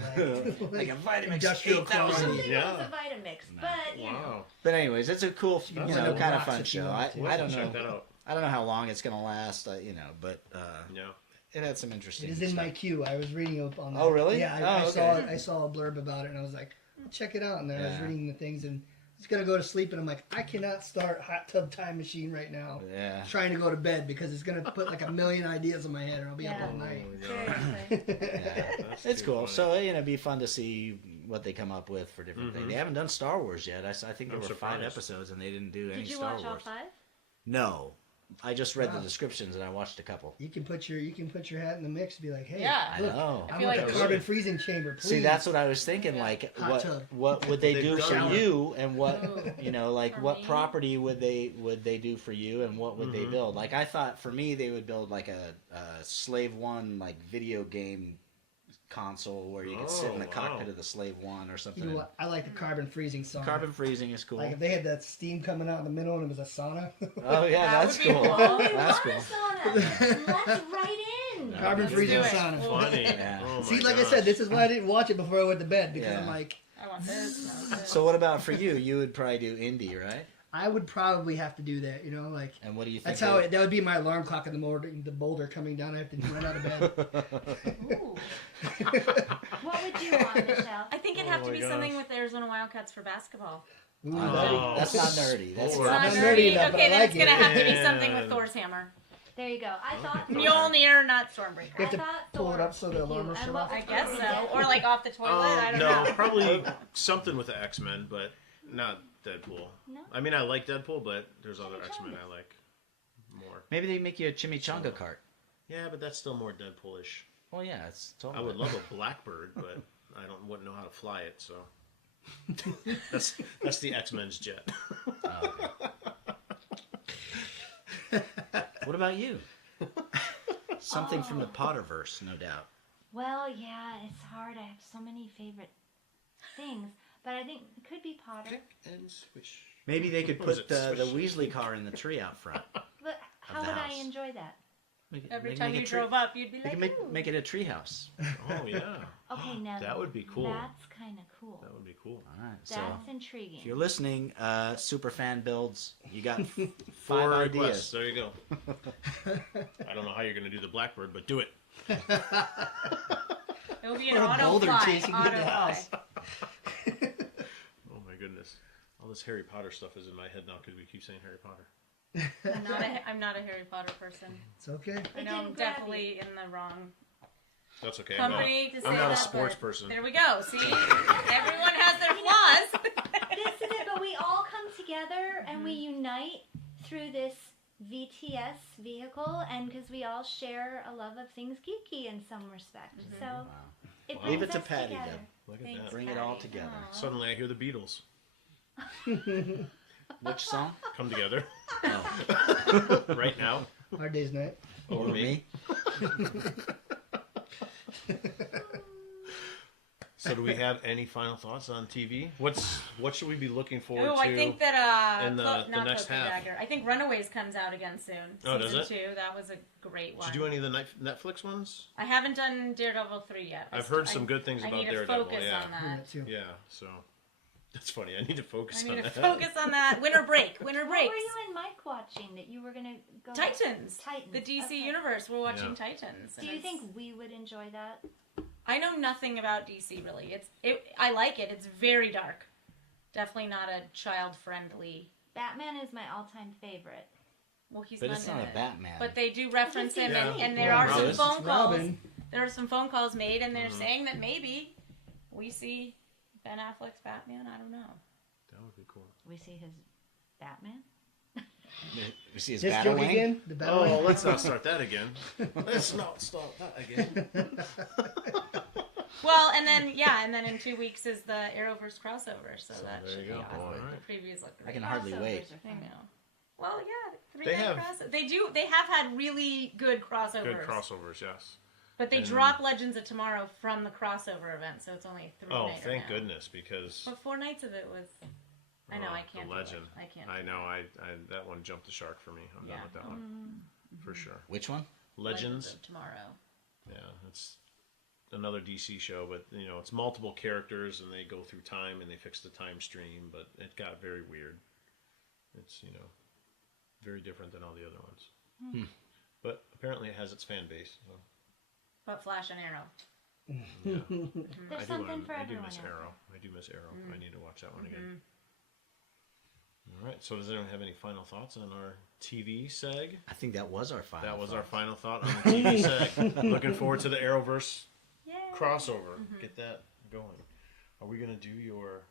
Like a Vitamix industrial 8000. quality. It Yeah. was a Vitamix, but you know. Wow. But anyways, it's a cool, Sounds kind like of rocks fun if you show. want to. I don't Check know. that out. I don't know how long it's gonna last, but Yeah. it had some interesting. It is in stuff. my queue. I was reading up on that. Oh, really? Yeah, Oh, I okay. saw it. I saw a blurb about it, and I was like, I'll check it out. And then I was Yeah. reading the things, and I was gonna go to sleep, and I'm like, I cannot start Hot Tub Time Machine right now. Yeah. Trying to go to bed because it's gonna put like a million ideas in my head, and I'll be up Yeah. all night. Seriously. Yeah. That's It's too cool. funny. So it'd be fun to see what they come up with for different Mhm. things. They haven't done Star Wars yet. I think there I'm were 5 surprised. episodes, and they didn't do any Did you Star watch all Wars. 5? No, I just read the Wow. descriptions and I watched a couple. You can put your hat in the mix and be like, hey, Yeah. I look, know. I I feel want like a Really? carbon freezing chamber. Please. See, that's what I was thinking. Yeah. Like, Hot tub. what would they They've do for done- you, and what Ooh. like For what me? property would they do for you, and what would they Mhm. build? Like, I thought for me they would build like a Slave One like video game console where you could sit in the Oh, cockpit wow. of the Slave One or something. You know what? I like the carbon freezing song. Carbon freezing is cool. Like if they had that steam coming out in the middle and it was a sauna. Oh yeah, That that's would be cool. cool. Oh, we That's want cool. a sauna. Let's write in. Carbon Let's freezing do it. sauna. Funny. Yeah. Oh my See, like gosh. I said, this is why I didn't watch it before I went to bed because Yeah. I'm like, I want this. I want this. So what about for you? You would probably do indie, right? I would probably have to do that. You know, like And what do you think? that's how that would be my alarm clock in the morning. The boulder coming down, I have to run out of bed. Ooh. What would you want, Michelle? I think it'd Oh have to my be something gosh. with Arizona Wildcats for basketball. Ooh, Oh. That's not nerdy. That's It's Or- not not nerdy. nerdy enough, but Okay, I then like it's gonna it. have to be Yeah. something with Thor's hammer. There you go. I thought Mjolnir, not Stormbreaker. You have to I thought pull it Thor up so the with alarm you. will And shut what off. I was guess yours? so. Or like off the toilet. I don't no, know. probably something with the X-Men, but not Deadpool. No? I mean, I like Deadpool, but there's other X-Men I like more. Maybe they make you a chimichanga cart. Yeah, but that's still more Deadpool-ish. Well, yeah, it's totally. I would love a Blackbird, but I wouldn't know how to fly it, so that's the X-Men's jet. Oh, okay. What about you? Something from the Potterverse, no doubt. Well, yeah, it's hard. I have so many favorite things, but I think it could be Potter. And switch. Maybe they could What is put it, the Swiss? Weasley car in the tree out front. But how the would house. I enjoy that? Every Maybe time make you a tree- drove up, you'd be They like, can "Ooh." make it a tree house. Oh yeah, Okay, now that would be cool. That's kind of cool. That would be cool. All right. So That's intriguing. if you're listening, super fan builds, you got 5 4 ideas. requests. There you go. I don't know how you're going to do the Blackbird, but do it. It will be an Or a auto boulder fly. chasing you to Auto the fly. house. Oh my goodness. All this Harry Potter stuff is in my head now because we keep saying Harry Potter. I'm not a Harry Potter person. It's okay. I It know didn't I'm grab definitely in the wrong That's okay. company to say I'm not a that, sports but person. There we go. See, everyone has their flaws. This is it, but we all come together and we unite through this VTS vehicle, and because we all share a love of things geeky in some respect. So it brings Leave it to us Patty, together. then. Look at Thanks. that. Bring it all Patty. together. Aw. Suddenly I hear the Beatles Which song? come together Oh, right now. Hard day's night. over me. So do we have any final thoughts on TV? What should we be looking forward Oh, to? I think that in the not next Cloak and half? Dagger. I think Runaways comes out again soon. Oh, does Season it? 2. That was a great one. Did you do any of the Netflix ones? I haven't done Daredevil 3 yet. I've heard some good things I about need to Daredevil. focus Yeah. on Yeah, that. too. Yeah, so that's funny. I need to focus I on need to that. focus on that. Winter break. Winter What breaks. were you and Mike watching that you were gonna go? Titans. Titans. The DC Okay. universe. We're watching Yeah. Titans. Do and you it's- think we would enjoy that? I know nothing about DC really. I like it. It's very dark. Definitely not a child friendly. Batman is my all-time favorite. Well, he's But not it's in not a it. Batman. But they do reference him, Yeah. and there Well, are some Robin. phone It's calls. Robin. There are some phone calls made, and they're Mm. saying that maybe we see Ben Affleck's Batman. I don't know. That would be cool. We see his Batman. You see his This battle joke wing? again? The battle Oh, wing? let's not start that again. Let's not start that again. Well, and then in 2 weeks is the Arrowverse crossover, so that there should you be go. awesome. All The right. previews look I great. can hardly wait. Crossovers are I fun. know. Well, yeah, They three-night have- crossover. They do. They have had really good crossovers. Good crossovers, yes. But they And- drop Legends of Tomorrow from the crossover event, so it's only a 3-nighter Oh, thank now. goodness, because But 4 nights of it was. I know I the can't. legend. Do it. I can't. I do know. it. I that one jumped the shark for me. I'm done Yeah. with that one for sure. Which one? Legends. of Tomorrow. Yeah, it's another DC show, but it's multiple characters and they go through time and they fix the time stream, but it got very weird. It's very different than all the other ones. But apparently it has its fan base. So, But Flash and Arrow. yeah. There's something for I do everyone. miss out Arrow. I do miss Arrow. I need to watch that one again. All right. So does anyone have any final thoughts on our TV seg? I think that was our final. That was thought. our final thought on the TV seg. Looking forward to the Arrowverse Yay! crossover. Get that going. Are we gonna do your?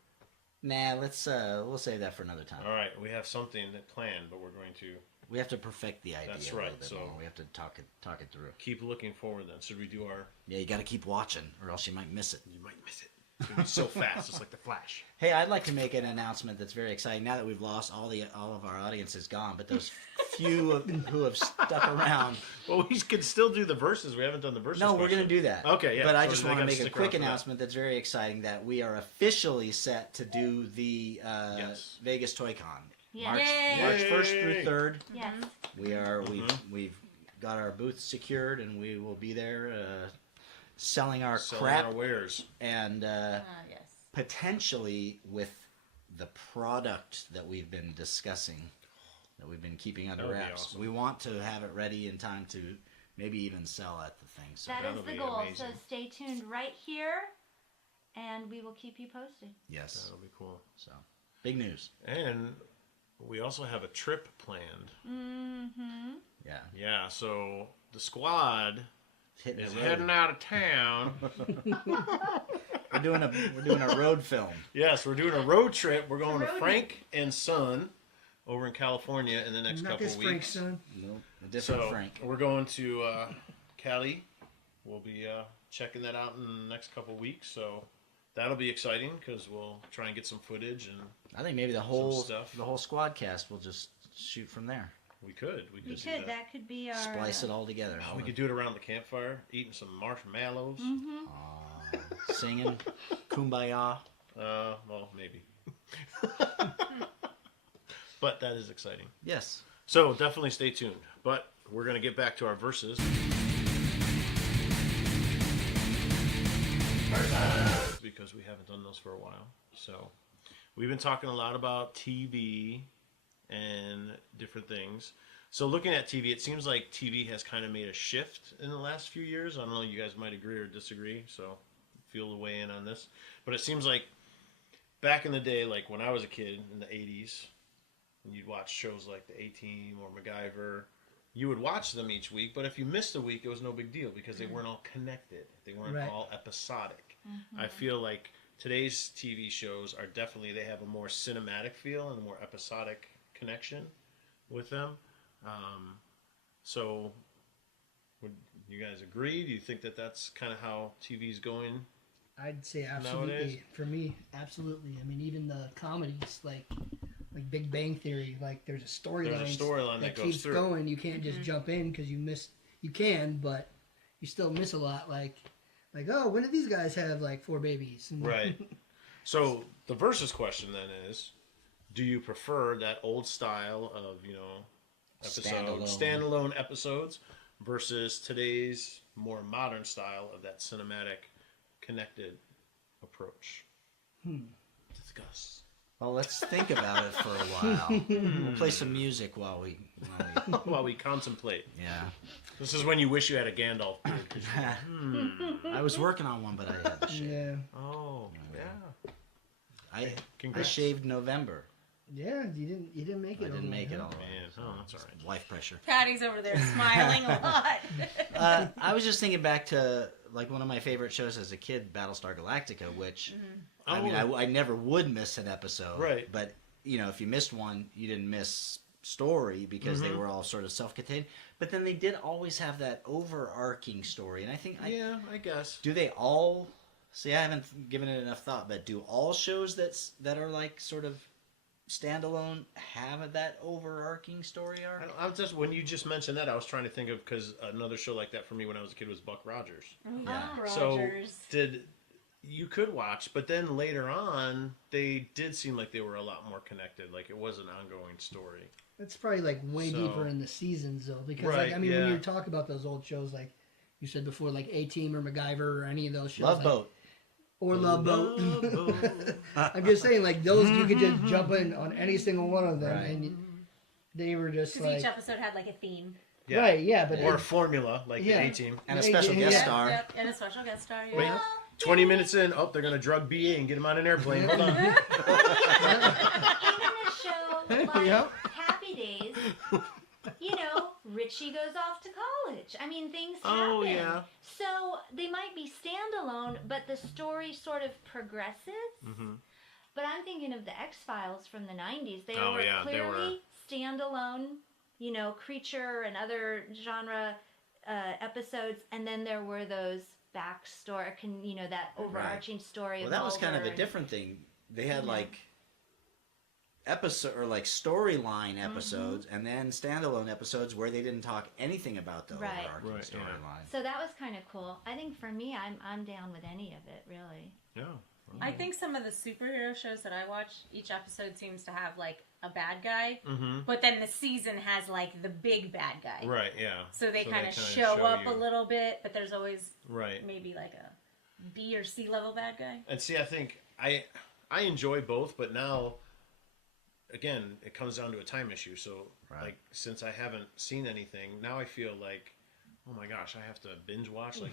Nah, we'll save that for another time. All right. We have something that planned, but we're going to We have to perfect the idea. That's a little right, bit so- more. We have to talk it through. keep looking forward. Then should we do our? Yeah, you got to keep watching, or else you might miss it. You might miss it. It's gonna be so fast. It's like the Flash. Hey, I'd like to make an announcement that's very exciting. Now that we've lost all of our audience is gone, but those few who have stuck around. Well, we could still do the verses. We haven't done the verses. No, we're question. going to do that. Okay, yeah. But I So just they want to gotta make a stick quick around for that. announcement that's very exciting that we are officially set to do the Yes. Vegas Toy Con. Yes. Yay! March 1st Yay! through 3rd. Yes. We've got our booth secured and we will be there selling our Selling crap our wares. and Yes. potentially with the product that we've been discussing, that we've been keeping under That would be wraps. awesome. We want to have it ready in time to maybe even sell at the thing. So That that'll is the be goal. amazing. So stay tuned right here, and we will keep you posted. yes, That'll be cool. so big news. And we also have a trip planned. Mm-hmm. Yeah, Yeah. So the squad hitting is the road. heading out of town. We're doing a road film. Yes, we're doing a road trip. We're going to road Frank and Son over in California in the next Not couple this weeks. Frank, son. Nope, a different So Frank. we're going to Cali. We'll be checking that out in the next couple weeks. So that'll be exciting because we'll try and get some footage, and I think maybe the whole stuff. SquadCast will just shoot from there. we could We do could. that. That could be our. Splice it all together. We could do it around the campfire, eating some marshmallows. Mm-hmm. Singing Kumbaya. Well, maybe. but that is exciting. Yes. So definitely stay tuned. But we're going to get back to our verses. Because we haven't done those for a while. So we've been talking a lot about TV and different things. So looking at TV, it seems like TV has kind of made a shift in the last few years. I don't know, you guys might agree or disagree, so feel the way in on this. But it seems like back in the day, like when I was a kid in the 80s, and you'd watch shows like The A-Team or MacGyver, you would watch them each week, but if you missed a week, it was no big deal because they weren't all connected. They weren't all episodic. I feel like today's TV shows are definitely, they have a more cinematic feel and a more episodic connection with them. So would you guys agree? Do you think that that's kind of how TV's going? I'd say absolutely. Nowadays? For me, absolutely. I mean, even the comedies like Big Bang Theory, like there's a storyline that goes keeps through. going. You can't just jump in because you miss. You can, but you still miss a lot. Like oh, when did these guys have like 4 babies? Right. So the versus question then is, do you prefer that old style of, standalone episodes versus today's more modern style of that cinematic connected approach? Discuss. Well, let's think about it for a while. We'll play some music while we While we contemplate. yeah. This is when you wish you had a Gandalf beard. 'Cause you're I was working on one, but I had to shave. Yeah, oh, yeah. I Congrats. shaved November. yeah. You didn't make it. I didn't make it all. Man, oh, that's all right. Wife pressure. Patty's over there smiling a lot. I was just thinking back to like one of my favorite shows as a kid, Battlestar Galactica, which I mean, I never would miss an episode. Right. But if you missed one, you didn't miss story because they were all sort of self-contained. But then they did always have that overarching story, and I think Yeah, I guess. do they all? See, I haven't given it enough thought, but do all shows that are like sort of standalone have that overarching story arc? I'm just when you just mentioned that, I was trying to think of because another show like that for me when I was a kid was Buck Rogers. Yeah. Rogers. So you could watch, but then later on they did seem like they were a lot more connected. Like it was an ongoing story. It's probably like way So- deeper in the seasons though, because Right, like I mean, yeah. when you talk about those old shows, like you said before, like A-Team or MacGyver or any of those shows, Love like, Boat. or Love Boat. Love Boat. I'm just saying, like those, you could just jump in on any single one of them, Right. and they were just Because like each episode had like a theme. Yeah. right, yeah, but Or a formula like Yeah. the A-Team. And a They special did, guest yeah. star. Yep, and a special guest star. Yeah. Wait. 20 minutes in, they're going to drug BA and get him on an airplane. Hold on. Even a show like Yep. Happy Days, Richie goes off to college. I mean, things Oh, happen. yeah. So they might be standalone, but the story sort of progresses. Mm-hmm. But I'm thinking of the X-Files from the 90s. They Oh, were yeah, they clearly standalone, creature and other genre episodes. And then there were those backstory, that overarching story. Well, of that was kind of Mulder a different thing. They had like episode or like storyline episodes and then standalone episodes where they didn't talk anything about the Right. overarching Right, yeah. storyline. So that was kind of cool. I think for me, I'm down with any of it, really. Yeah. I think some of the superhero shows that I watch, each episode seems to have like a bad guy, Mm-hmm. but then the season has like the big bad guy. Right, yeah. So they kind of kinda show up you. a little bit, but there's always Right. maybe like a B or C level bad guy. And see, I think I enjoy both, but now, again, it comes down to a time issue. So, Right. like, since I haven't seen anything, now I feel like, oh my gosh, I have to binge watch. Like,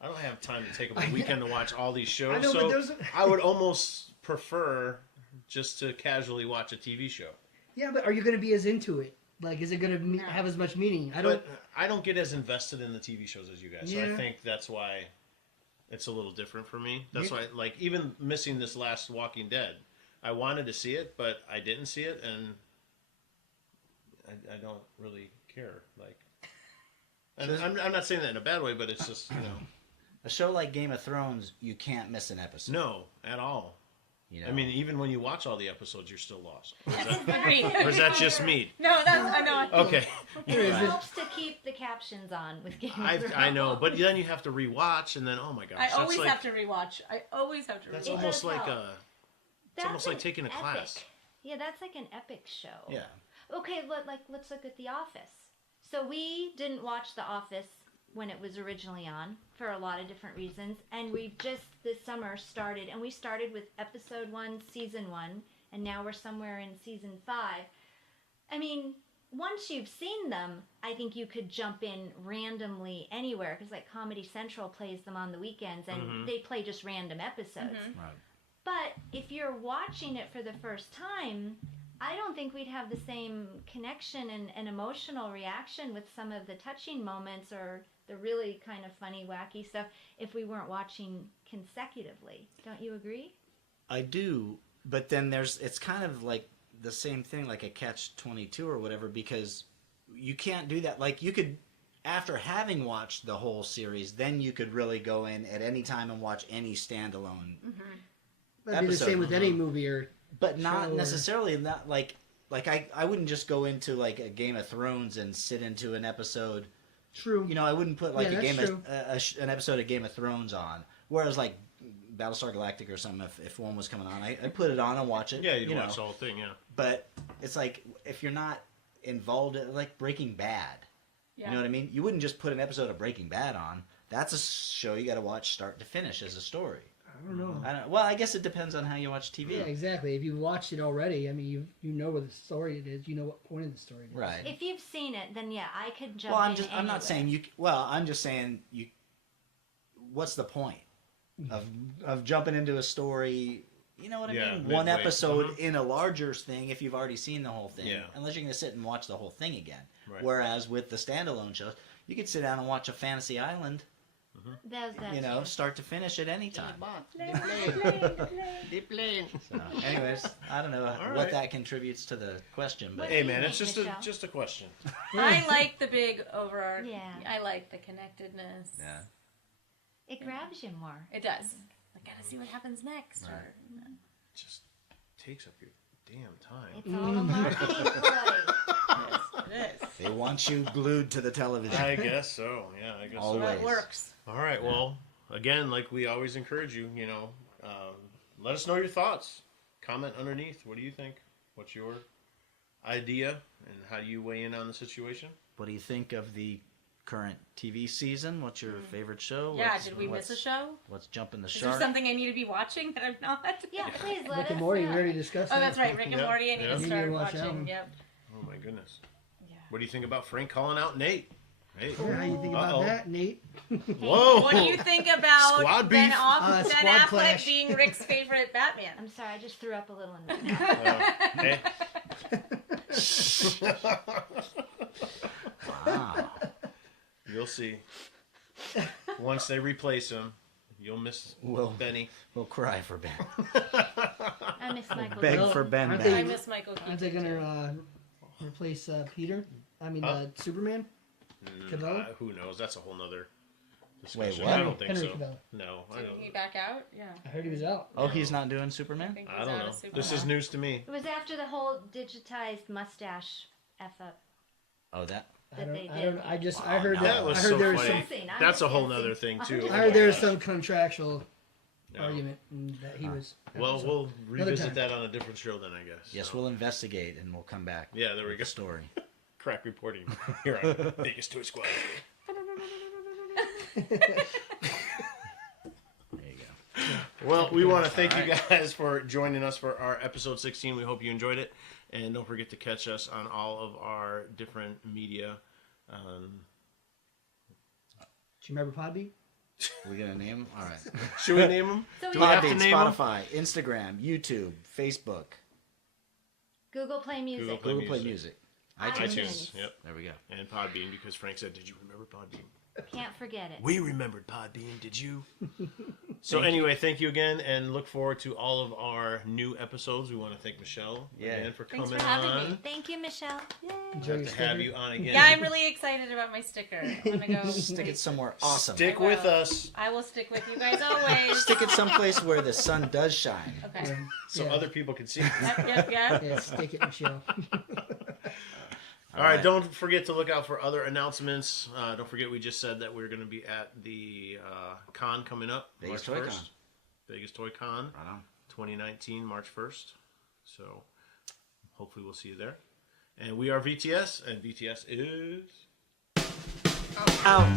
I don't have time to take up a weekend to watch all these shows. I know, but so there's I would almost prefer just to casually watch a TV show. yeah, but are you going to be as into it? Like, is it going to No. have as much meaning? But I don't get as invested in the TV shows as you guys. So I Yeah. think that's why it's a little different for me. That's why, like, even missing this last Walking Dead, I wanted to see it, but I didn't see it, and I don't really care. Like, and I'm not saying that in a bad way, but it's just, A show like Game of Thrones, you can't miss an episode. no, at all. I mean, even when you watch all the episodes, you're still lost. Agreed. Or is that just me? No, that's I know. Okay. It helps to keep the captions on with Game of Thrones. I know, but then you have to rewatch, and then, oh my gosh. I always that's like, have to rewatch. I always have to That's rewatch. It almost does like help. it's That's almost like an taking a epic. class. Yeah, that's like an epic show. Yeah. Okay, let's look at The Office. So we didn't watch The Office when it was originally on for a lot of different reasons, and we just this summer started, and we started with episode 1, season 1, and now we're somewhere in season 5. I mean, once you've seen them, I think you could jump in randomly anywhere, because like Comedy Central plays them on the weekends, and they play just random episodes. Right. But if you're watching it for the first time, I don't think we'd have the same connection and emotional reaction with some of the touching moments or the really kind of funny, wacky stuff if we weren't watching consecutively. Don't you agree? I do, but then it's kind of like the same thing, like a catch-22 or whatever, because you can't do that. Like, you could, after having watched the whole series, then you could really go in at any time and watch any standalone That'd be the same with any movie or but not show necessarily not like I wouldn't just go into like a Game of Thrones and sit into an episode. True. You know, I wouldn't put like Yeah, an episode of Game of Thrones on. Whereas like Battlestar Galactica or something, if one was coming on, I put it on and watch it. Yeah, you'd you watch know. the whole thing, yeah. But it's like, if you're not involved in, like Breaking Bad, Yeah. you know what I mean? You wouldn't just put an episode of Breaking Bad on. That's a show you got to watch start to finish as a story. I don't know. Well, I guess it depends on how you watch TV. Yeah, exactly. If you watched it already, I mean, you know what the story it is. You know what point of the story it is. Right. If you've seen it, then yeah, I could jump Well, in I'm anywhere. not saying you. Well, I'm just saying you. What's the point of jumping into a story? You know what I Yeah, mean? One midway. episode in a larger thing if you've already seen the whole thing. Yeah. Unless you're going to sit and watch the whole thing again. Right. Whereas with the standalone shows, you could sit down and watch a Fantasy Island. That's You know, true. start to finish at any time. Deep lane. So, anyways, I don't know All what right. that contributes to the question, but Hey, man, it's think, just Michelle? just a question. I like the big overarching. Yeah. I like the connectedness. yeah. It grabs you more. It does. I gotta see what happens next. Right. Or, It just takes up your damn time. It's all a marketing ploy. it is. They want you glued to the television. I guess so. Yeah, I guess Always. so. It works. All right. Well, again, like we always encourage you, let us know your thoughts. Comment underneath. What do you think? What's your idea, and how do you weigh in on the situation? What do you think of the current TV season? What's your favorite show? Yeah, What's- did we miss a what's- show? What's jumping the Is there shark? something I need to be watching that I'm not? Yeah, please let Rick us and Morty, know. we already discussed Oh, that. that's right. Rick and Yeah, Morty. I need yeah. to You need start to watch that watching. one. Yep. Oh my goodness. Yeah. What do you think about Frank calling out Nate? Hey. Yeah, how you think about Uh-oh. that, Nate? Whoa. What do you think about Squad Ben, beef? Ben Squad Affleck clash. being Rick's favorite Batman? I'm sorry, I just threw up a little in my mouth. Hey. Wow. You'll see. Once they replace him, you'll miss Well, Benny. we'll cry for Ben. I miss Michael. Beg Keaton. for Ben aren't back. I miss Michael Aren't they Keaton. going to replace Peter? I mean, Huh? Superman? Cavill? Who knows? That's a whole nother Wait, discussion. what? I don't think Henry so. Cavill. No, I Didn't he don't. back out? Yeah. I heard he was out. Oh, he's not doing I Superman? think I he's don't out know. of Superman. This is news to me. It was after the whole digitized mustache F up. Oh, that. I That they don't. did. I just. Wow, I heard no. that. That was I heard so there was funny. some. Guessing, I'm That's a whole guessing. nother thing too. I heard there was some contractual No. argument that he was. Well, so- we'll revisit time. that on a different show then, I guess. Yes, So, we'll investigate and we'll come back. Yeah, there we with go. the story. Crack reporting here on Biggest Toy Squad. There you go. Well, we want to thank you guys for joining us for our episode 16. We hope you enjoyed it. And don't forget to catch us on all of our different media. Do you remember Podbean? We gonna name him? All right. Should we name them? So Do we we have to Podbean, name them? Spotify, Instagram, YouTube, Facebook, Google Play Music. Google Play Google Play Music. Music, iTunes. iTunes. Yep. There we go. And Podbean, because Frank said, "Did you remember Podbean?" Can't forget it. We remembered Podbean. Did you? So anyway, thank you again, and look forward to all of our new episodes. We want to thank Michelle again for Thanks coming for having on. me. Thank you, Michelle. Yay. Enjoy your To have sticker. you on again. Yeah, I'm really excited about my sticker. I'm gonna go. Stick it somewhere awesome. Stick I with will. us, I will stick with you guys always. Stick it someplace where the sun does shine. Okay. so Yeah. other people can see. Yep. Yeah, stick it, Michelle. All right, don't forget to look out for other announcements. Don't forget we just said that we're going to be at the con coming up, Vegas March Toy 1st. Con. Vegas Toy Con Right on. 2019, March 1st. So hopefully we'll see you there. And we are VTS, and VTS is... Out.